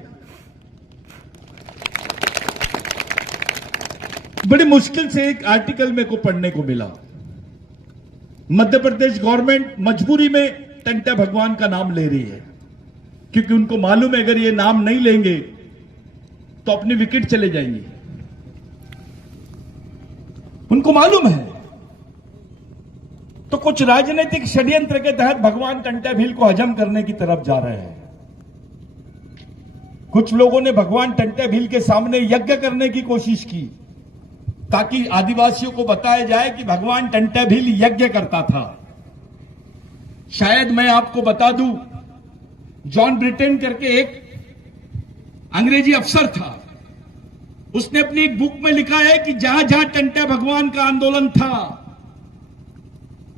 बड़ी मुश्किल से एक आर्टिकल मेरे को पढ़ने को मिला। मध्य प्रदेश गवर्नमेंट मजबूरी में टंटा भगवान का नाम ले रही है, क्योंकि उनको मालूम है अगर ये नाम नहीं लेंगे तो अपनी विकेट चले जाएंगे। उनको मालूम है। तो कुछ राजनीतिक षड्यंत्र के तहत भगवान टंटा भील को हजम करने की तरफ जा रहे हैं। कुछ लोगों ने भगवान टंटा भील के सामने यज्ञ करने की कोशिश की, ताकि आदिवासियों को बताया जाए कि भगवान टंटा भील यज्ञ करता था। शायद मैं आपको बता दूं, जॉन ब्रिटेन करके एक अंग्रेजी अफसर था, उसने अपनी एक बुक में लिखा है कि जहां जहां टंटा भगवान का आंदोलन था,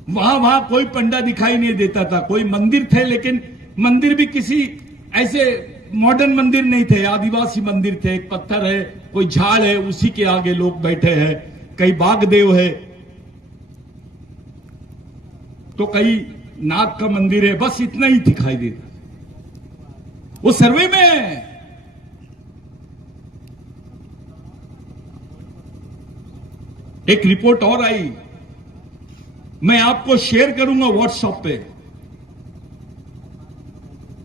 वहां वहां कोई पंडा दिखाई नहीं देता था। कोई मंदिर थे, लेकिन मंदिर भी किसी ऐसे मॉडर्न मंदिर नहीं थे, आदिवासी मंदिर थे। एक पत्थर है, कोई झाड़ है, उसी के आगे लोग बैठे हैं। कई बागदेव है, तो कई नाग का मंदिर है, बस इतना ही दिखाई देता। वो सर्वे में है। एक रिपोर्ट और आई, मैं आपको शेयर करूंगा व्हाट्सएप पे,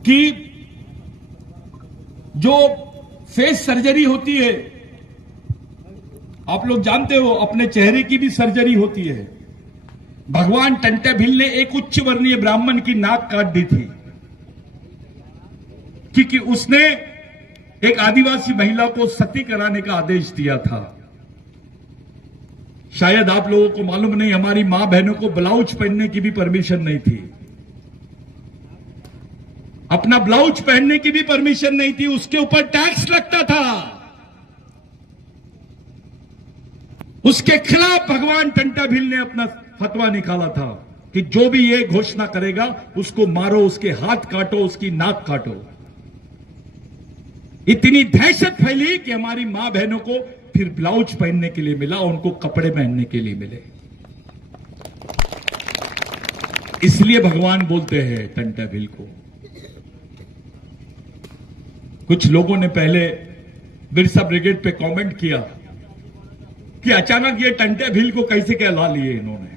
कि जो फेस सर्जरी होती है, आप लोग जानते हो, अपने चेहरे की भी सर्जरी होती है। भगवान टंटा भील ने एक उच्च वर्णीय ब्राह्मण की नाक काट दी थी, क्योंकि उसने एक आदिवासी महिला को सती कराने का आदेश दिया था। शायद आप लोगों को मालूम नहीं, हमारी मां बहनों को ब्लाउज पहनने की भी परमिशन नहीं थी, अपना ब्लाउज पहनने की भी परमिशन नहीं थी, उसके ऊपर टैक्स लगता था। उसके खिलाफ भगवान टंटा भील ने अपना फतवा निकाला था कि जो भी ये घोषणा करेगा उसको मारो, उसके हाथ काटो, उसकी नाक काटो। इतनी दहशत फैली कि हमारी मां बहनों को फिर ब्लाउज पहनने के लिए मिला, उनको कपड़े पहनने के लिए मिले। इसलिए भगवान बोलते हैं टंटा भील को। कुछ लोगों ने पहले बिरसा ब्रिगेड पे कमेंट किया कि अचानक ये टंटा भील को कैसे कहला लिए इन्होंने।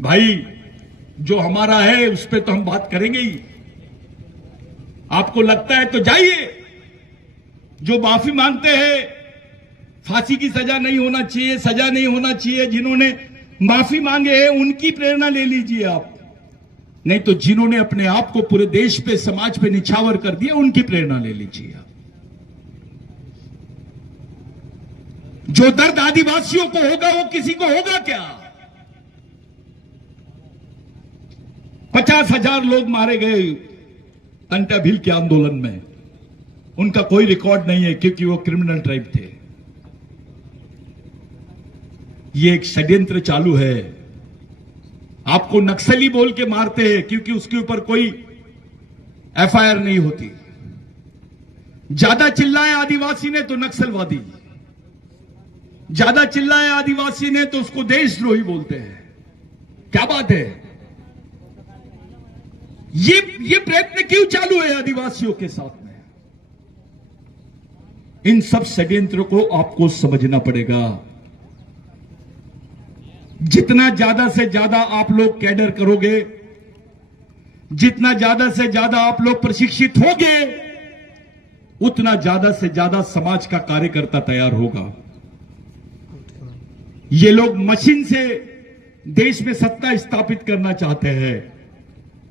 भाई, जो हमारा है उस पर तो हम बात करेंगे ही। आपको लगता है तो जाइए, जो माफी मांगते हैं, फांसी की सजा नहीं होना चाहिए, सजा नहीं होना चाहिए, जिन्होंने माफी मांगे हैं उनकी प्रेरणा ले लीजिए आप। नहीं तो जिन्होंने अपने आप को पूरे देश पे, समाज पे निछावर कर दिया, उनकी प्रेरणा ले लीजिए आप। जो दर्द आदिवासियों को होगा वो किसी को होगा क्या? 50,000 लोग मारे गए टंटा भील के आंदोलन में, उनका कोई रिकॉर्ड नहीं है, क्योंकि वो क्रिमिनल ट्राइब थे। ये एक षड्यंत्र चालू है। आपको नक्सली बोल के मारते हैं, क्योंकि उसके ऊपर कोई एफआईआर नहीं होती। ज्यादा चिल्लाए आदिवासी ने तो नक्सलवादी, ज्यादा चिल्लाए आदिवासी ने तो उसको देशद्रोही बोलते हैं। क्या बात है? ये प्रयत्न क्यों चालू है आदिवासियों के साथ में? इन सब षड्यंत्रों को आपको समझना पड़ेगा। जितना ज्यादा से ज्यादा आप लोग कैडर करोगे, जितना ज्यादा से ज्यादा आप लोग प्रशिक्षित होगे, उतना ज्यादा से ज्यादा समाज का कार्यकर्ता तैयार होगा। ये लोग मशीन से देश में सत्ता स्थापित करना चाहते हैं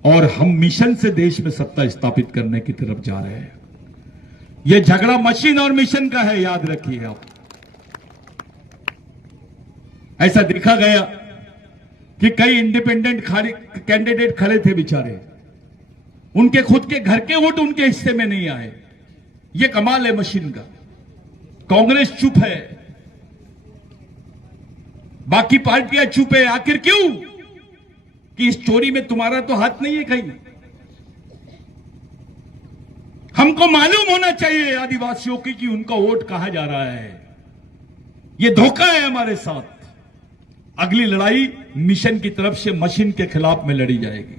और हम मिशन से देश में सत्ता स्थापित करने की तरफ जा रहे हैं। यह झगड़ा मशीन और मिशन का है, याद रखिए आप। ऐसा देखा गया कि कई इंडिपेंडेंट कैंडिडेट खड़े थे बेचारे, उनके खुद के घर के वोट उनके हिस्से में नहीं आए। यह कमाल है मशीन का। कांग्रेस चुप है, बाकी पार्टियां चुप है। आखिर क्यों? कि इस चोरी में तुम्हारा तो हाथ नहीं है कहीं। हमको मालूम होना चाहिए आदिवासियों की कि उनका वोट कहां जा रहा है। यह धोखा है हमारे साथ। अगली लड़ाई मिशन की तरफ से मशीन के खिलाफ में लड़ी जाएगी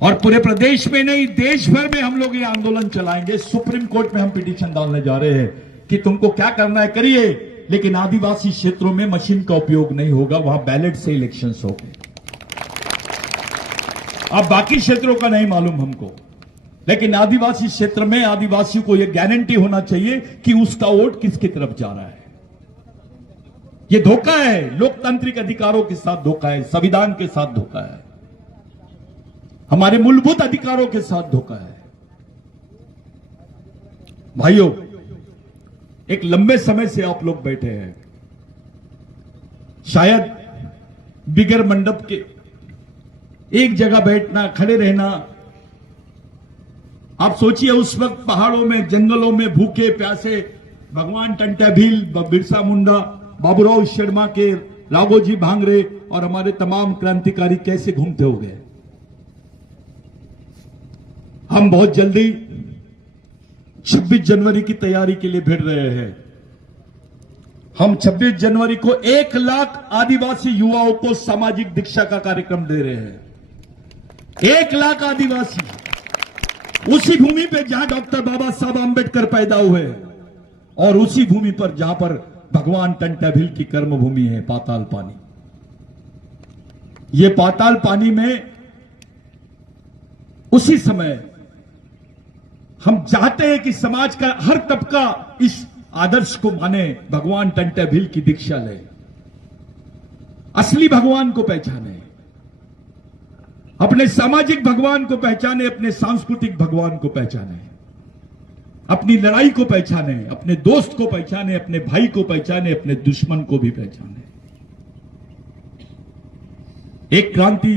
और पूरे प्रदेश में नहीं, देश भर में हम लोग ये आंदोलन चलाएंगे। सुप्रीम कोर्ट में हम पिटीशन डालने जा रहे हैं कि तुमको क्या करना है करिए, लेकिन आदिवासी क्षेत्रों में मशीन का उपयोग नहीं होगा, वहां बैलेट से इलेक्शंस होंगे। अब बाकी क्षेत्रों का नहीं मालूम हमको, लेकिन आदिवासी क्षेत्र में आदिवासियों को यह गारंटी होना चाहिए कि उसका वोट किसकी तरफ जा रहा है। यह धोखा है, लोकतांत्रिक अधिकारों के साथ धोखा है, संविधान के साथ धोखा है, हमारे मूलभूत अधिकारों के साथ धोखा है। भाइयों, एक लंबे समय से आप लोग बैठे हैं, शायद बिगर मंडप के एक जगह बैठना, खड़े रहना। आप सोचिए उस वक्त पहाड़ों में, जंगलों में भूखे प्यासे भगवान टंटा भील, बिरसा मुंडा, बाबूराव शर्मा के, राघोजी भांगरे और हमारे तमाम क्रांतिकारी कैसे घूमते हो गए। हम बहुत जल्दी 26 जनवरी की तैयारी के लिए भिड़ रहे हैं। हम 26 जनवरी को 1 लाख आदिवासी युवाओं को सामाजिक दीक्षा का कार्यक्रम दे रहे हैं। 1 लाख आदिवासी, उसी भूमि पे जहां डॉक्टर बाबा साहब आंबेडकर पैदा हुए और उसी भूमि पर जहां पर भगवान टंटा भील की कर्मभूमि है, पाताल पानी। ये पाताल पानी में उसी समय हम चाहते हैं कि समाज का हर तबका इस आदर्श को माने, भगवान टंटा भील की दीक्षा ले, असली भगवान को पहचाने, अपने सामाजिक भगवान को पहचाने, अपने सांस्कृतिक भगवान को पहचाने, अपनी लड़ाई को पहचाने, अपने दोस्त को पहचाने, अपने भाई को पहचाने, अपने दुश्मन को भी पहचाने। एक क्रांति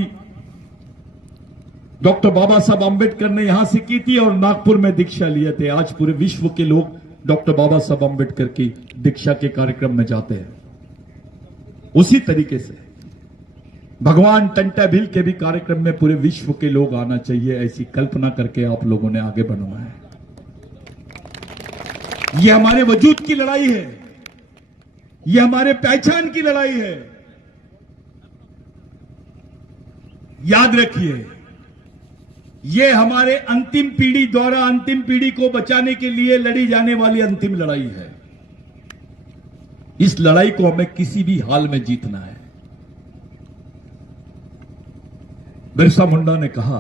डॉक्टर बाबा साहब आंबेडकर ने यहां से की थी और नागपुर में दीक्षा लिए थे। आज पूरे विश्व के लोग डॉक्टर बाबा साहब आंबेडकर की दीक्षा के कार्यक्रम में जाते हैं। उसी तरीके से भगवान टंटा भील के भी कार्यक्रम में पूरे विश्व के लोग आना चाहिए, ऐसी कल्पना करके आप लोगों ने आगे बढ़ना है। यह हमारे वजूद की लड़ाई है, यह हमारे पहचान की लड़ाई है। याद रखिए, यह हमारे अंतिम पीढ़ी द्वारा अंतिम पीढ़ी को बचाने के लिए लड़ी जाने वाली अंतिम लड़ाई है। इस लड़ाई को हमें किसी भी हाल में जीतना है। बिरसा मुंडा ने कहा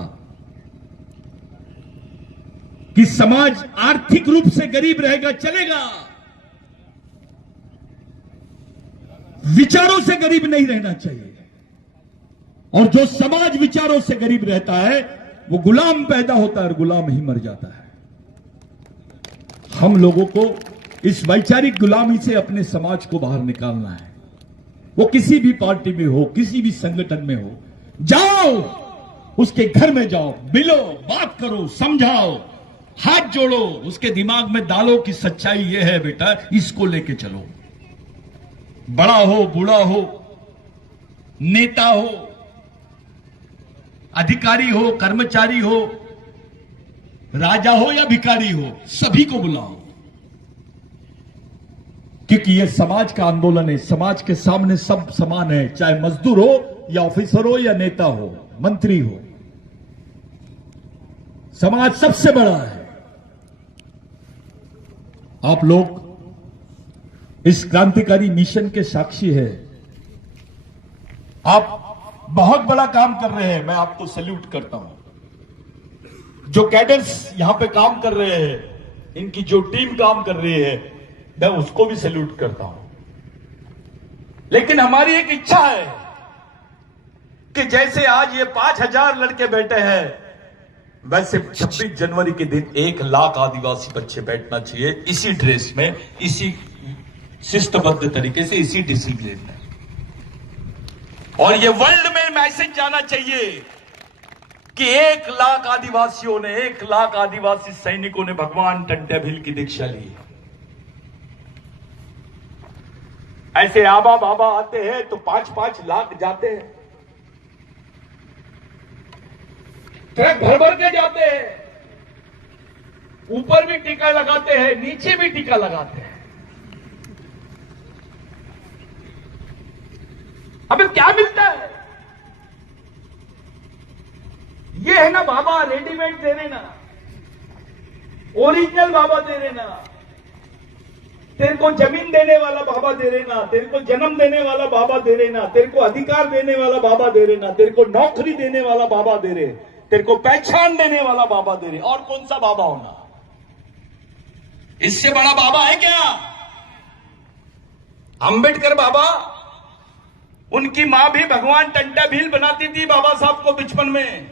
कि समाज आर्थिक रूप से गरीब रहेगा चलेगा, विचारों से गरीब नहीं रहना चाहिए। और जो समाज विचारों से गरीब रहता है वो गुलाम पैदा होता है और गुलाम ही मर जाता है। हम लोगों को इस वैचारिक गुलामी से अपने समाज को बाहर निकालना है। वो किसी भी पार्टी में हो, किसी भी संगठन में हो, जाओ उसके घर में जाओ, मिलो, बात करो, समझाओ, हाथ जोड़ो, उसके दिमाग में डालो कि सच्चाई ये है बेटा, इसको लेके चलो। बड़ा हो, बूढ़ा हो, नेता हो, अधिकारी हो, कर्मचारी हो, राजा हो या भिखारी हो, सभी को बुलाओ, क्योंकि यह समाज का आंदोलन है। समाज के सामने सब समान है, चाहे मजदूर हो या ऑफिसर हो या नेता हो, मंत्री हो, समाज सबसे बड़ा है। आप लोग इस क्रांतिकारी मिशन के साक्षी है। आप बहुत बड़ा काम कर रहे हैं, मैं आपको सैल्यूट करता हूं। जो कैडर्स यहां पे काम कर रहे हैं, इनकी जो टीम काम कर रही है, मैं उसको भी सैल्यूट करता हूं। लेकिन हमारी एक इच्छा है कि जैसे आज ये 5,000 लड़के बैठे हैं, वैसे 26 जनवरी के दिन 1 लाख आदिवासी बच्चे बैठना चाहिए, इसी ड्रेस में, इसी शिस्तबद्ध तरीके से, इसी डिसिप्लिन में। और ये वर्ल्ड में मैसेज जाना चाहिए कि 1 लाख आदिवासियों ने, 1 लाख आदिवासी सैनिकों ने भगवान टंट्या भील की दीक्षा ली। ऐसे आबा बाबा आते हैं तो 5-5 लाख जाते हैं, ट्रक भर भर के जाते हैं, ऊपर भी टीका लगाते हैं, नीचे भी टीका लगाते हैं। अबे क्या मिलता है? ये है ना बाबा, रेडीमेड दे रहे ना, ओरिजिनल बाबा दे रहे ना, तेरे को जमीन देने वाला बाबा दे रहे ना, तेरे को जन्म देने वाला बाबा दे रहे ना, तेरे को अधिकार देने वाला बाबा दे रहे ना, तेरे को नौकरी देने वाला बाबा दे रहे, तेरे को पहचान देने वाला बाबा दे रहे। और कौन सा बाबा होना? इससे बड़ा बाबा है क्या? अंबेडकर बाबा, उनकी मां भी भगवान टंट्या भील बनाती थी बाबा साहब को बचपन में।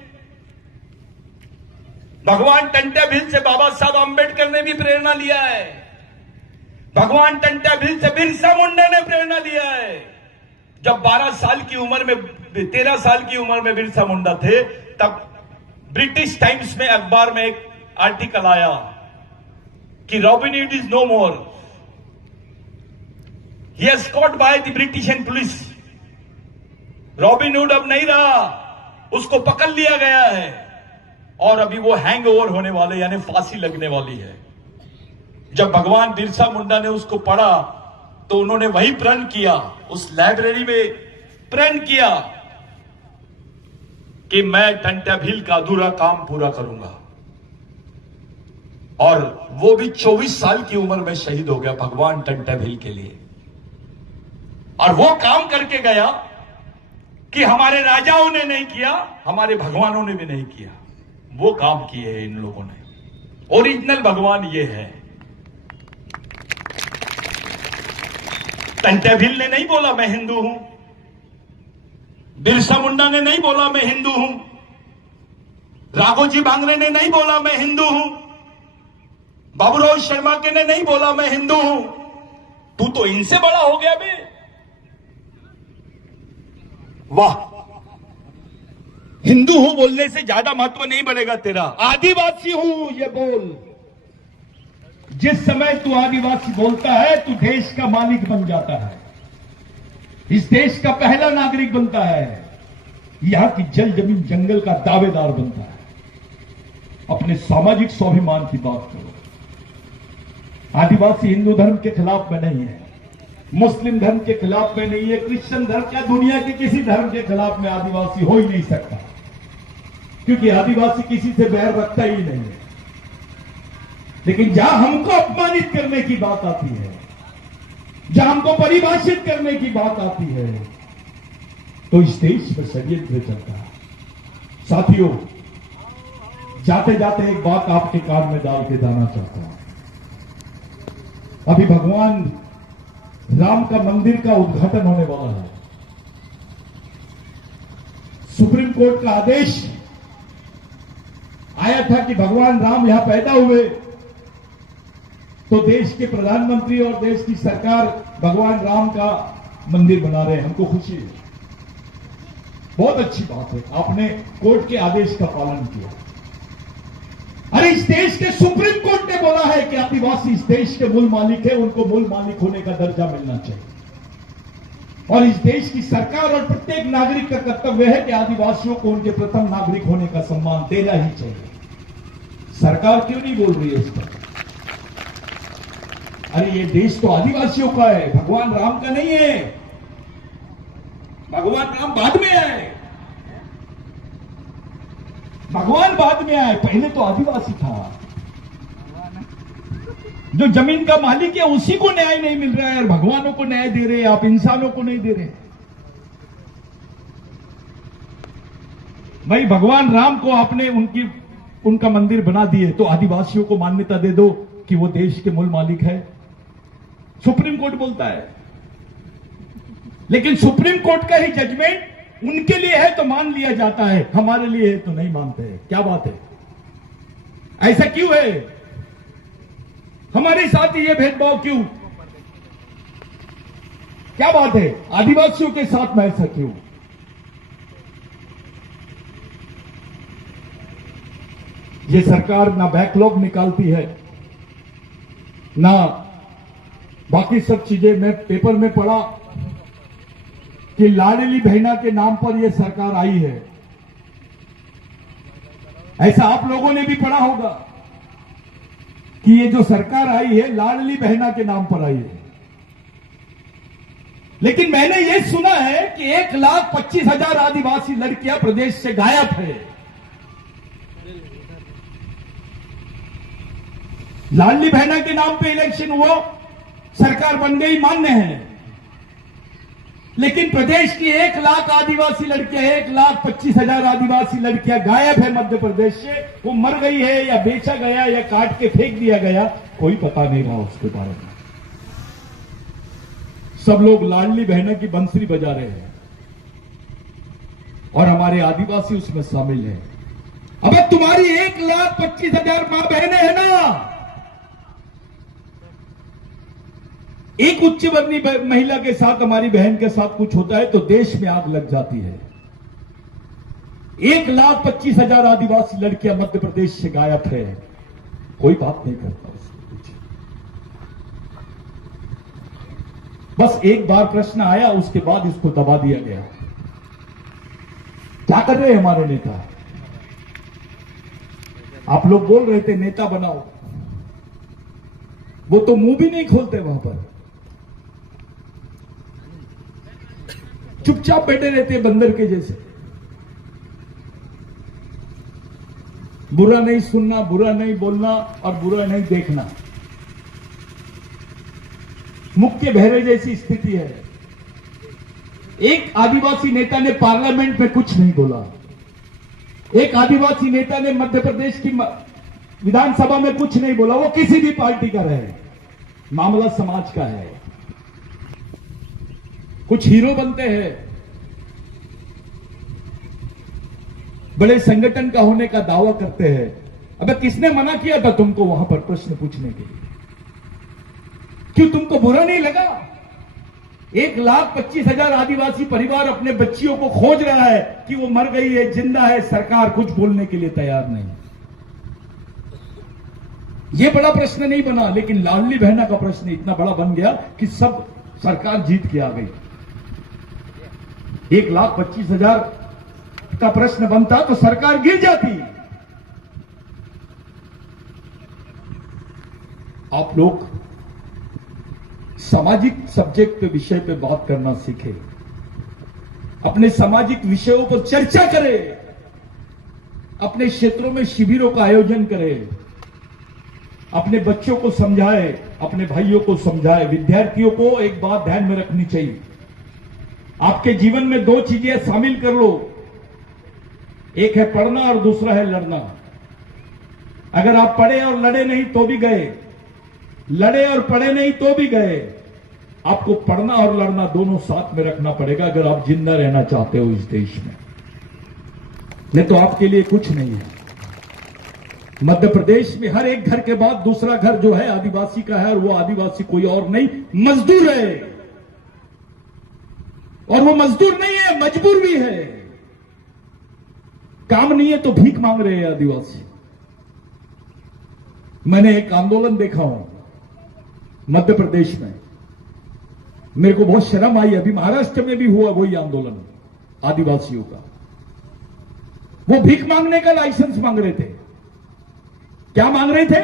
भगवान टंट्या भील से बाबा साहब अंबेडकर ने भी प्रेरणा लिया है। भगवान टंट्या भील से बिरसा मुंडा ने प्रेरणा लिया है। जब 12 साल की उम्र में, 13 साल की उम्र में बिरसा मुंडा थे, तब ब्रिटिश टाइम्स में, अखबार में एक आर्टिकल आया कि Robin Hood is no more, he has caught by the British and police. Robin Hood अब नहीं रहा, उसको पकड़ लिया गया है और अभी वो हैंग ओवर होने वाले, यानी फांसी लगने वाली है। जब भगवान बिरसा मुंडा ने उसको पढ़ा तो उन्होंने वही प्रण किया, उस लाइब्रेरी में प्रण किया कि मैं टंट्या भील का अधूरा काम पूरा करूंगा। और वो भी 24 साल की उम्र में शहीद हो गया भगवान टंट्या भील के लिए। और वो काम करके गया कि हमारे राजाओं ने नहीं किया, हमारे भगवानों ने भी नहीं किया, वो काम किए हैं इन लोगों ने। ओरिजिनल भगवान ये है। टंट्या भील ने नहीं बोला मैं हिंदू हूं, बिरसा मुंडा ने नहीं बोला मैं हिंदू हूं, राघोजी भांगरे ने नहीं बोला मैं हिंदू हूं, बाबूराव शर्मा के ने नहीं बोला मैं हिंदू हूं। तू तो इनसे बड़ा हो गया बे। वाह, हिंदू हूं बोलने से ज्यादा महत्व नहीं बढ़ेगा तेरा। आदिवासी हूं ये बोल। जिस समय तू आदिवासी बोलता है, तू देश का मालिक बन जाता है, इस देश का पहला नागरिक बनता है, यहां की जल जमीन जंगल का दावेदार बनता है। अपने सामाजिक स्वाभिमान की बात करो। आदिवासी हिंदू धर्म के खिलाफ में नहीं है, मुस्लिम धर्म के खिलाफ में नहीं है, क्रिश्चियन धर्म या दुनिया के किसी धर्म के खिलाफ में आदिवासी हो ही नहीं सकता, क्योंकि आदिवासी किसी से बैर रखता ही नहीं है। लेकिन जहां हमको अपमानित करने की बात आती है, जहां हमको परिभाषित करने की बात आती है, तो इस देश में षड्यंत्र चलता है। साथियों, जाते जाते एक बात आपके कान में डाल के जाना चाहता हूं। अभी भगवान राम का मंदिर का उद्घाटन होने वाला है। सुप्रीम कोर्ट का आदेश आया था कि भगवान राम यहां पैदा हुए तो देश के प्रधानमंत्री और देश की सरकार भगवान राम का मंदिर बना रहे हैं। हमको खुशी है, बहुत अच्छी बात है, आपने कोर्ट के आदेश का पालन किया। अरे इस देश के सुप्रीम कोर्ट ने बोला है कि आदिवासी इस देश के मूल मालिक है, उनको मूल मालिक होने का दर्जा मिलना चाहिए। और इस देश की सरकार और प्रत्येक नागरिक का कर्तव्य है कि आदिवासियों को उनके प्रथम नागरिक होने का सम्मान देना ही चाहिए। सरकार क्यों नहीं बोल रही है इस पर? अरे ये देश तो आदिवासियों का है, भगवान राम का नहीं है। भगवान राम बाद में आए, भगवान बाद में आए, पहले तो आदिवासी था। जो जमीन का मालिक है उसी को न्याय नहीं मिल रहा है, और भगवानों को न्याय दे रहे हैं आप, इंसानों को नहीं दे रहे। भाई भगवान राम को आपने उनका मंदिर बना दिए तो आदिवासियों को मान्यता दे दो कि वो देश के मूल मालिक है। सुप्रीम कोर्ट बोलता है। लेकिन सुप्रीम कोर्ट का ही जजमेंट उनके लिए है तो मान लिया जाता है, हमारे लिए है तो नहीं मानते हैं। क्या बात है? ऐसा क्यों है? हमारे साथ ये भेदभाव क्यों? क्या बात है? आदिवासियों के साथ में ऐसा क्यों? ये सरकार ना बैकलॉग निकालती है, ना बाकी सब चीजें। मैं पेपर में पढ़ा कि लाडली बहना के नाम पर यह सरकार आई है। ऐसा आप लोगों ने भी पढ़ा होगा कि ये जो सरकार आई है लाडली बहना के नाम पर आई है। लेकिन मैंने ये सुना है कि 1,25,000 आदिवासी लड़कियां प्रदेश से गायब है। लाडली बहना के नाम पे इलेक्शन हुआ, सरकार बन गई, मान्य है। लेकिन प्रदेश की 1 लाख आदिवासी लड़कियां, 1,25,000 आदिवासी लड़कियां गायब है मध्य प्रदेश से। वो मर गई है या बेचा गया या काट के फेंक दिया गया, कोई पता नहीं रहा उसके बारे में। सब लोग लाडली बहना की बंसरी बजा रहे हैं और हमारे आदिवासी उसमें शामिल हैं। अबे तुम्हारी 1,25,000 मां बहनें हैं ना, एक उच्च वर्णीय महिला के साथ, हमारी बहन के साथ कुछ होता है तो देश में आग लग जाती है। 1,25,000 आदिवासी लड़कियां मध्य प्रदेश से गायब है, कोई बात नहीं करता उसको कुछ। बस एक बार प्रश्न आया, उसके बाद इसको दबा दिया गया। क्या कर रहे हैं हमारे नेता? आप लोग बोल रहे थे नेता बनाओ, वो तो मुंह भी नहीं खोलते वहां पर, चुपचाप बैठे रहते बंदर के जैसे। बुरा नहीं सुनना, बुरा नहीं बोलना और बुरा नहीं देखना, मुख के बहरे जैसी स्थिति है। एक आदिवासी नेता ने पार्लियामेंट में कुछ नहीं बोला, एक आदिवासी नेता ने मध्य प्रदेश की विधानसभा में कुछ नहीं बोला। वो किसी भी पार्टी का रहे, मामला समाज का है। कुछ हीरो बनते हैं, बड़े संगठन का होने का दावा करते हैं। अबे किसने मना किया था तुमको वहां पर प्रश्न पूछने के लिए? क्यों तुमको बुरा नहीं लगा? 1,25,000 आदिवासी परिवार अपने बच्चियों को खोज रहा है कि वो मर गई है, जिंदा है, सरकार कुछ बोलने के लिए तैयार नहीं। ये बड़ा प्रश्न नहीं बना, लेकिन लाडली बहना का प्रश्न इतना बड़ा बन गया कि सब सरकार जीत के आ गई। 1,25,000 का प्रश्न बनता तो सरकार गिर जाती। आप लोग सामाजिक सब्जेक्ट पे, विषय पे बात करना सीखें, अपने सामाजिक विषयों पर चर्चा करें, अपने क्षेत्रों में शिविरों का आयोजन करें, अपने बच्चों को समझाए, अपने भाइयों को समझाए। विद्यार्थियों को एक बात ध्यान में रखनी चाहिए, आपके जीवन में 2 चीजें शामिल कर लो, एक है पढ़ना और दूसरा है लड़ना। अगर आप पढ़े और लड़े नहीं तो भी गए, लड़े और पढ़े नहीं तो भी गए। आपको पढ़ना और लड़ना दोनों साथ में रखना पड़ेगा अगर आप जिंदा रहना चाहते हो इस देश में, नहीं तो आपके लिए कुछ नहीं है। मध्य प्रदेश में हर एक घर के बाद दूसरा घर जो है आदिवासी का है, और वो आदिवासी कोई और नहीं, मजदूर है। और वो मजदूर नहीं है, मजबूर भी है। काम नहीं है तो भीख मांग रहे हैं आदिवासी। मैंने एक आंदोलन देखा हूं मध्य प्रदेश में, मेरे को बहुत शर्म आई। अभी महाराष्ट्र में भी हुआ वही आंदोलन आदिवासियों का। वो भीख मांगने का लाइसेंस मांग रहे थे। क्या मांग रहे थे?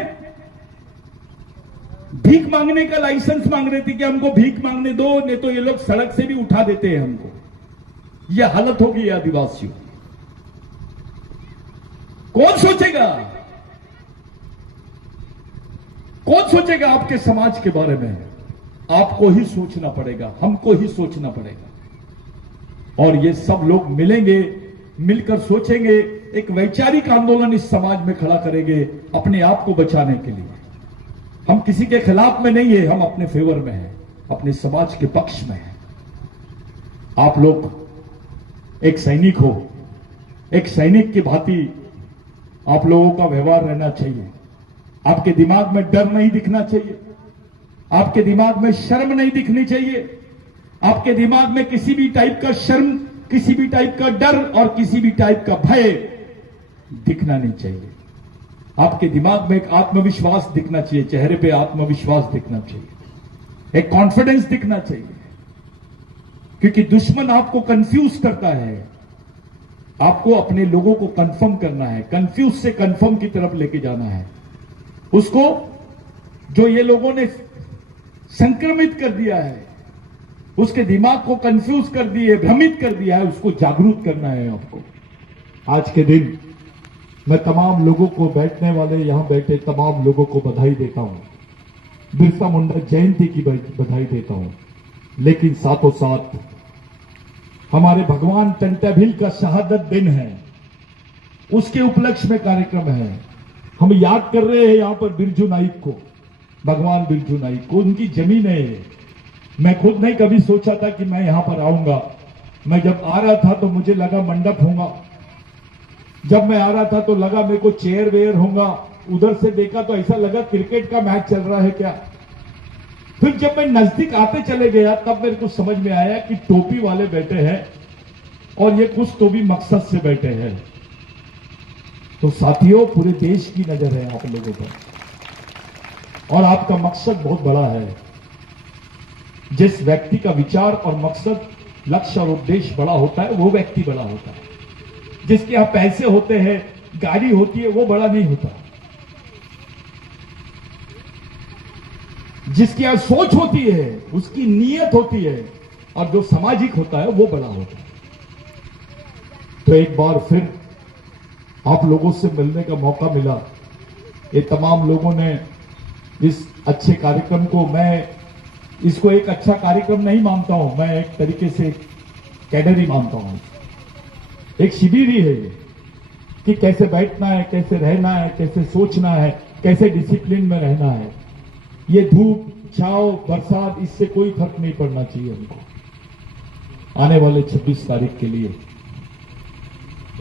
भीख मांगने का लाइसेंस मांग रहे थे कि हमको भीख मांगने दो, नहीं तो ये लोग सड़क से भी उठा देते हैं हमको। ये हालत होगी आदिवासियों। कौन सोचेगा? कौन सोचेगा आपके समाज के बारे में? आपको ही सोचना पड़ेगा, हमको ही सोचना पड़ेगा। और ये सब लोग मिलेंगे, मिलकर सोचेंगे, एक वैचारिक आंदोलन इस समाज में खड़ा करेंगे अपने आप को बचाने के लिए। हम किसी के खिलाफ में नहीं है, हम अपने फेवर में हैं, अपने समाज के पक्ष में हैं। आप लोग एक सैनिक हो, एक सैनिक की भांति आप लोगों का व्यवहार रहना चाहिए। आपके दिमाग में डर नहीं दिखना चाहिए, आपके दिमाग में शर्म नहीं दिखनी चाहिए, आपके दिमाग में किसी भी टाइप का शर्म, किसी भी टाइप का डर और किसी भी टाइप का भय दिखना नहीं चाहिए। आपके दिमाग में एक आत्मविश्वास दिखना चाहिए, चेहरे पे आत्मविश्वास दिखना चाहिए, एक कॉन्फिडेंस दिखना चाहिए, क्योंकि दुश्मन आपको कंफ्यूज करता है। आपको अपने लोगों को कंफर्म करना है, कंफ्यूज से कंफर्म की तरफ लेके जाना है। उसको जो ये लोगों ने संक्रमित कर दिया है, उसके दिमाग को कंफ्यूज कर दिए, भ्रमित कर दिया है, उसको जागरूक करना है आपको। आज के दिन मैं तमाम लोगों को, बैठने वाले यहां बैठे तमाम लोगों को बधाई देता हूं, बिरसा मुंडा जयंती की बधाई देता हूं। लेकिन साथों साथ हमारे भगवान टंट्या भील का शहादत दिन है, उसके उपलक्ष्य में कार्यक्रम है। हम याद कर रहे हैं यहां पर बिरजू नाइक को, भगवान बिरजू नाइक को। उनकी जमीन है ये। मैं खुद नहीं कभी सोचा था कि मैं यहां पर आऊंगा। मैं जब आ रहा था तो मुझे लगा मंडप होगा, जब मैं आ रहा था तो लगा मेरे को चेयर वेयर होगा, उधर से देखा तो ऐसा लगा क्रिकेट का मैच चल रहा है क्या। फिर जब मैं नजदीक आते चले गया तब मेरे को समझ में आया कि टोपी वाले बैठे हैं और ये कुछ तो भी मकसद से बैठे हैं। तो साथियों, पूरे देश की नजर है आप लोगों पर और आपका मकसद बहुत बड़ा है। जिस व्यक्ति का विचार और मकसद, लक्ष्य और उद्देश्य बड़ा होता है, वो व्यक्ति बड़ा होता है। जिसके यहां पैसे होते हैं, गाड़ी होती है, वो बड़ा नहीं होता। जिसकी यहां सोच होती है, उसकी नीयत होती है, और जो सामाजिक होता है वो बड़ा होता है। तो एक बार फिर आप लोगों से मिलने का मौका मिला। ये तमाम लोगों ने इस अच्छे कार्यक्रम को, मैं इसको एक अच्छा कार्यक्रम नहीं मानता हूं, मैं एक तरीके से कैडर ही मानता हूं। एक शिविर ही है ये, कि कैसे बैठना है, कैसे रहना है, कैसे सोचना है, कैसे डिसिप्लिन में रहना है। ये धूप, छाव, बरसात, इससे कोई फर्क नहीं पड़ना चाहिए हमको। आने वाले 26 तारीख के लिए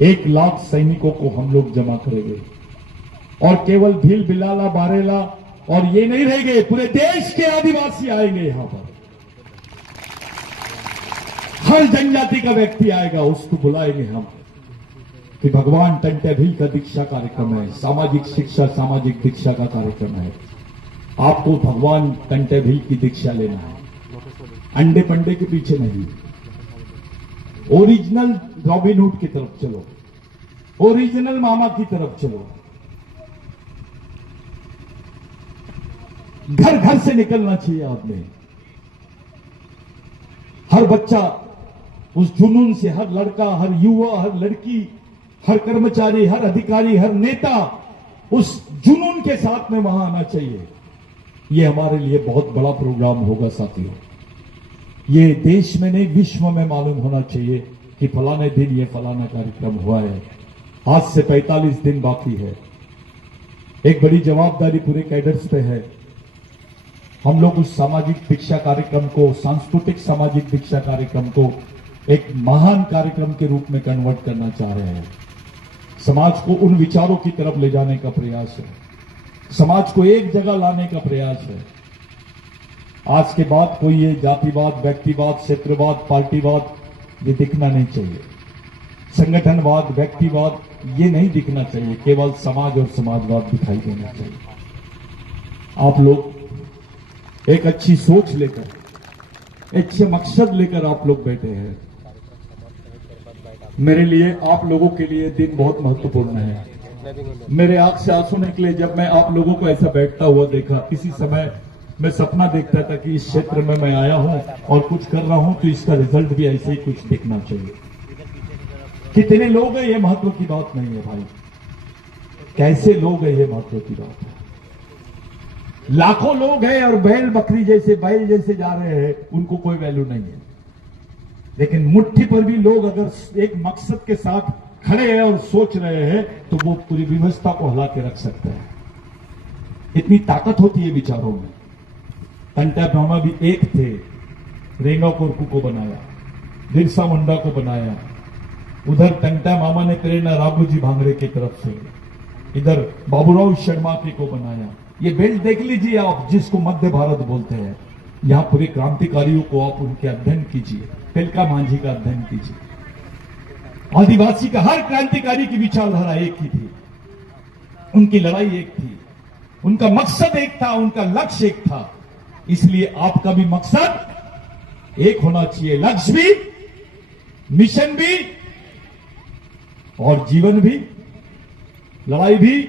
1 लाख सैनिकों को हम लोग जमा करेंगे, और केवल भील, बिलाला, बारेला और ये नहीं रहेंगे, पूरे देश के आदिवासी आएंगे यहां पर। हर जनजाति का व्यक्ति आएगा, उसको बुलाएंगे हम कि भगवान टंट्या भील का दीक्षा कार्यक्रम है, सामाजिक शिक्षा, सामाजिक दीक्षा का कार्यक्रम है। आपको भगवान टंट्या भील की दीक्षा लेना है, अंडे पंडे के पीछे नहीं। ओरिजिनल रॉबिन हुड की तरफ चलो, ओरिजिनल मामा की तरफ चलो। घर घर से निकलना चाहिए आपने। हर बच्चा उस जुनून से, हर लड़का, हर युवा, हर लड़की, हर कर्मचारी, हर अधिकारी, हर नेता उस जुनून के साथ में वहां आना चाहिए। ये हमारे लिए बहुत बड़ा प्रोग्राम होगा साथियों। ये देश में नहीं, विश्व में मालूम होना चाहिए कि फलाने दिन ये फलाना कार्यक्रम हुआ है। आज से 45 दिन बाकी है। एक बड़ी जवाबदारी पूरे कैडर्स पे है। हम लोग उस सामाजिक दीक्षा कार्यक्रम को, सांस्कृतिक सामाजिक दीक्षा कार्यक्रम को एक महान कार्यक्रम के रूप में कन्वर्ट करना चाह रहे हैं। समाज को उन विचारों की तरफ ले जाने का प्रयास है, समाज को एक जगह लाने का प्रयास है। आज के बाद कोई ये जातिवाद, व्यक्तिवाद, क्षेत्रवाद, पार्टीवाद ये दिखना नहीं चाहिए। संगठनवाद, व्यक्तिवाद ये नहीं दिखना चाहिए। केवल समाज और समाजवाद दिखाई देना चाहिए। आप लोग एक अच्छी सोच लेकर, अच्छे मकसद लेकर आप लोग बैठे हैं। मेरे लिए, आप लोगों के लिए दिन बहुत महत्वपूर्ण है। मेरे आंख से आंसू निकले जब मैं आप लोगों को ऐसा बैठता हुआ देखा। किसी समय मैं सपना देखता था कि इस क्षेत्र में मैं आया हूं और कुछ कर रहा हूं, तो इसका रिजल्ट भी ऐसे ही कुछ दिखना चाहिए। कितने लोग हैं ये महत्व की बात नहीं है भाई, कैसे लोग हैं ये महत्व की बात है। लाखों लोग हैं और बैल बकरी जैसे, बैल जैसे जा रहे हैं, उनको कोई वैल्यू नहीं है। लेकिन मुट्ठी पर भी लोग अगर एक मकसद के साथ खड़े हैं और सोच रहे हैं, तो वो पूरी व्यवस्था को हिला के रख सकते हैं। इतनी ताकत होती है विचारों में। टंट्या ब्रह्मा भी एक थे, रेंगा कोरकू को बनाया। बिरसा मुंडा को बनाया, उधर टंटा मामा ने प्रेरणा राघोजी भांगरे की तरफ से, इधर बाबूराव शर्मा के को बनाया। ये बेल्ट देख लीजिए आप, जिसको मध्य भारत बोलते हैं। यहां पूरे क्रांतिकारियों को आप उनके अध्ययन कीजिए, तिलका मांझी का अध्ययन कीजिए। आदिवासी का हर क्रांतिकारी की विचारधारा एक ही थी, उनकी लड़ाई एक थी, उनका मकसद एक था, उनका लक्ष्य एक था। इसलिए आपका भी मकसद एक होना चाहिए, लक्ष्य भी, मिशन भी और जीवन भी, लड़ाई भी।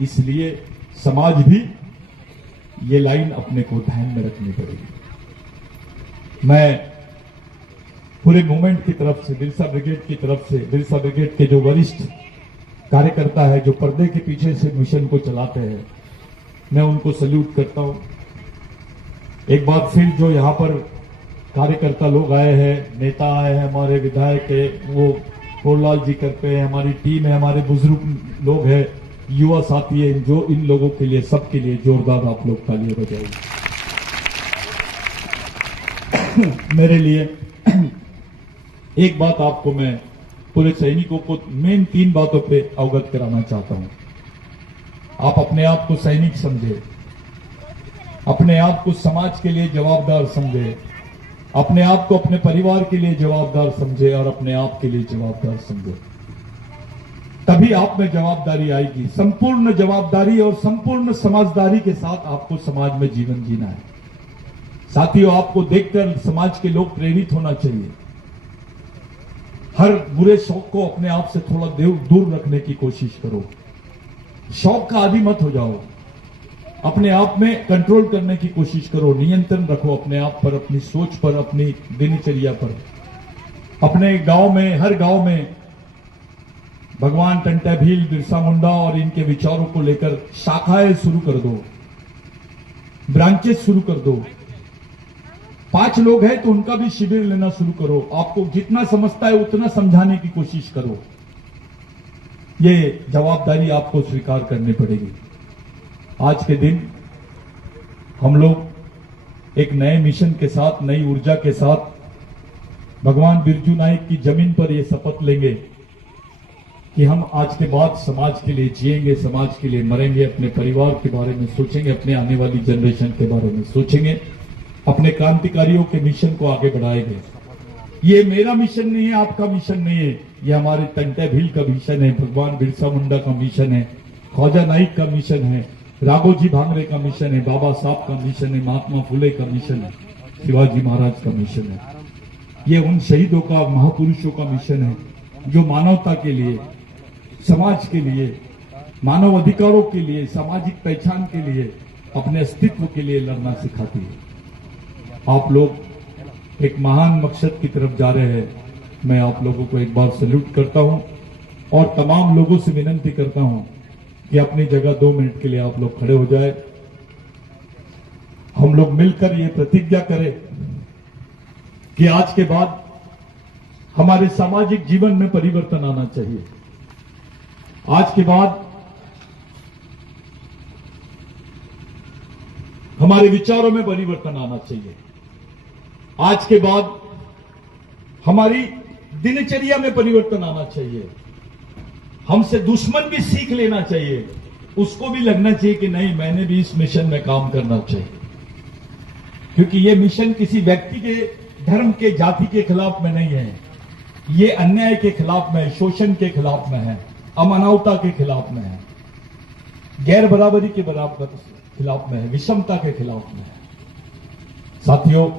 इसलिए समाज भी ये लाइन अपने को ध्यान में रखनी पड़ेगी। मैं पूरे मूवमेंट की तरफ से, बिरसा ब्रिगेड की तरफ से, बिरसा ब्रिगेड के जो वरिष्ठ कार्यकर्ता है, जो पर्दे के पीछे से मिशन को चलाते हैं, मैं उनको सल्यूट करता हूं। एक बार फिर जो यहां पर कार्यकर्ता लोग आए हैं, नेता आए हैं, हमारे विधायक है, वो कोरलाल जी करते हैं, हमारी टीम है, हमारे बुजुर्ग लोग हैं, युवा साथी है, जो इन लोगों के लिए, सबके लिए जोरदार आप लोग तालियां बजाइए। मेरे लिए एक बात आपको मैं पूरे सैनिकों को मेन 3 बातों पे अवगत कराना चाहता हूं। आप अपने आप को सैनिक समझे, अपने आप को समाज के लिए जवाबदार समझे, अपने आप को अपने परिवार के लिए जवाबदार समझे और अपने आप के लिए जवाबदार समझे। तभी आप में जवाबदारी आएगी। संपूर्ण जवाबदारी और संपूर्ण समझदारी के साथ आपको समाज में जीवन जीना है। साथियों, आपको देखकर समाज के लोग प्रेरित होना चाहिए। हर बुरे शौक को अपने आप से थोड़ा दूर रखने की कोशिश करो। शौक का आदी मत हो जाओ। अपने आप में कंट्रोल करने की कोशिश करो, नियंत्रण रखो अपने आप पर, अपनी सोच पर, अपनी दिनचर्या पर। अपने गांव में, हर गांव में भगवान टंटा भील, बिरसा मुंडा और इनके विचारों को लेकर शाखाएं शुरू कर दो, ब्रांचेस शुरू कर दो। 5 लोग हैं तो उनका भी शिविर लेना शुरू करो। आपको जितना समझता है उतना समझाने की कोशिश करो। ये जवाबदारी आपको स्वीकार करनी पड़ेगी। आज के दिन हम लोग एक नए मिशन के साथ, नई ऊर्जा के साथ भगवान बिरजू नाइक की जमीन पर यह शपथ लेंगे कि हम आज के बाद समाज के लिए जिएंगे, समाज के लिए मरेंगे, अपने परिवार के बारे में सोचेंगे, अपने आने वाली जनरेशन के बारे में सोचेंगे, अपने क्रांतिकारियों के मिशन को आगे बढ़ाएंगे। ये मेरा मिशन नहीं है, आपका मिशन नहीं है, ये हमारे टंटा भील का मिशन है, भगवान बिरसा मुंडा का मिशन है, ख्वाजा नाइक का मिशन है, राघोजी भांगरे का मिशन है, बाबा साहब का मिशन है, महात्मा फुले का मिशन है, शिवाजी महाराज का मिशन है। ये उन शहीदों का, महापुरुषों का मिशन है जो मानवता के लिए, समाज के लिए, मानव अधिकारों के लिए, सामाजिक पहचान के लिए, अपने अस्तित्व के लिए लड़ना सिखाती है। आप लोग एक महान मकसद की तरफ जा रहे हैं। मैं आप लोगों को एक बार सैल्यूट करता हूं और तमाम लोगों से विनती करता हूं कि अपनी जगह 2 मिनट के लिए आप लोग खड़े हो जाए। हम लोग मिलकर ये प्रतिज्ञा करें कि आज के बाद हमारे सामाजिक जीवन में परिवर्तन आना चाहिए। आज के बाद हमारे विचारों में परिवर्तन आना चाहिए। आज के बाद हमारी दिनचर्या में परिवर्तन आना चाहिए। हमसे दुश्मन भी सीख लेना चाहिए, उसको भी लगना चाहिए कि नहीं, मैंने भी इस मिशन में काम करना चाहिए। क्योंकि ये मिशन किसी व्यक्ति के, धर्म के, जाति के खिलाफ में नहीं है। ये अन्याय के खिलाफ में है, शोषण के खिलाफ में है, अमानवता के खिलाफ में है, गैर बराबरी के बराबर खिलाफ में है, विषमता के खिलाफ में है। साथियों,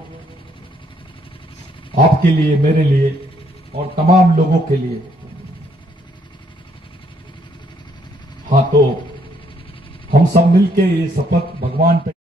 आपके लिए, मेरे लिए और तमाम लोगों के लिए, हाँ, तो हम सब मिलकर ये शपथ भगवान पे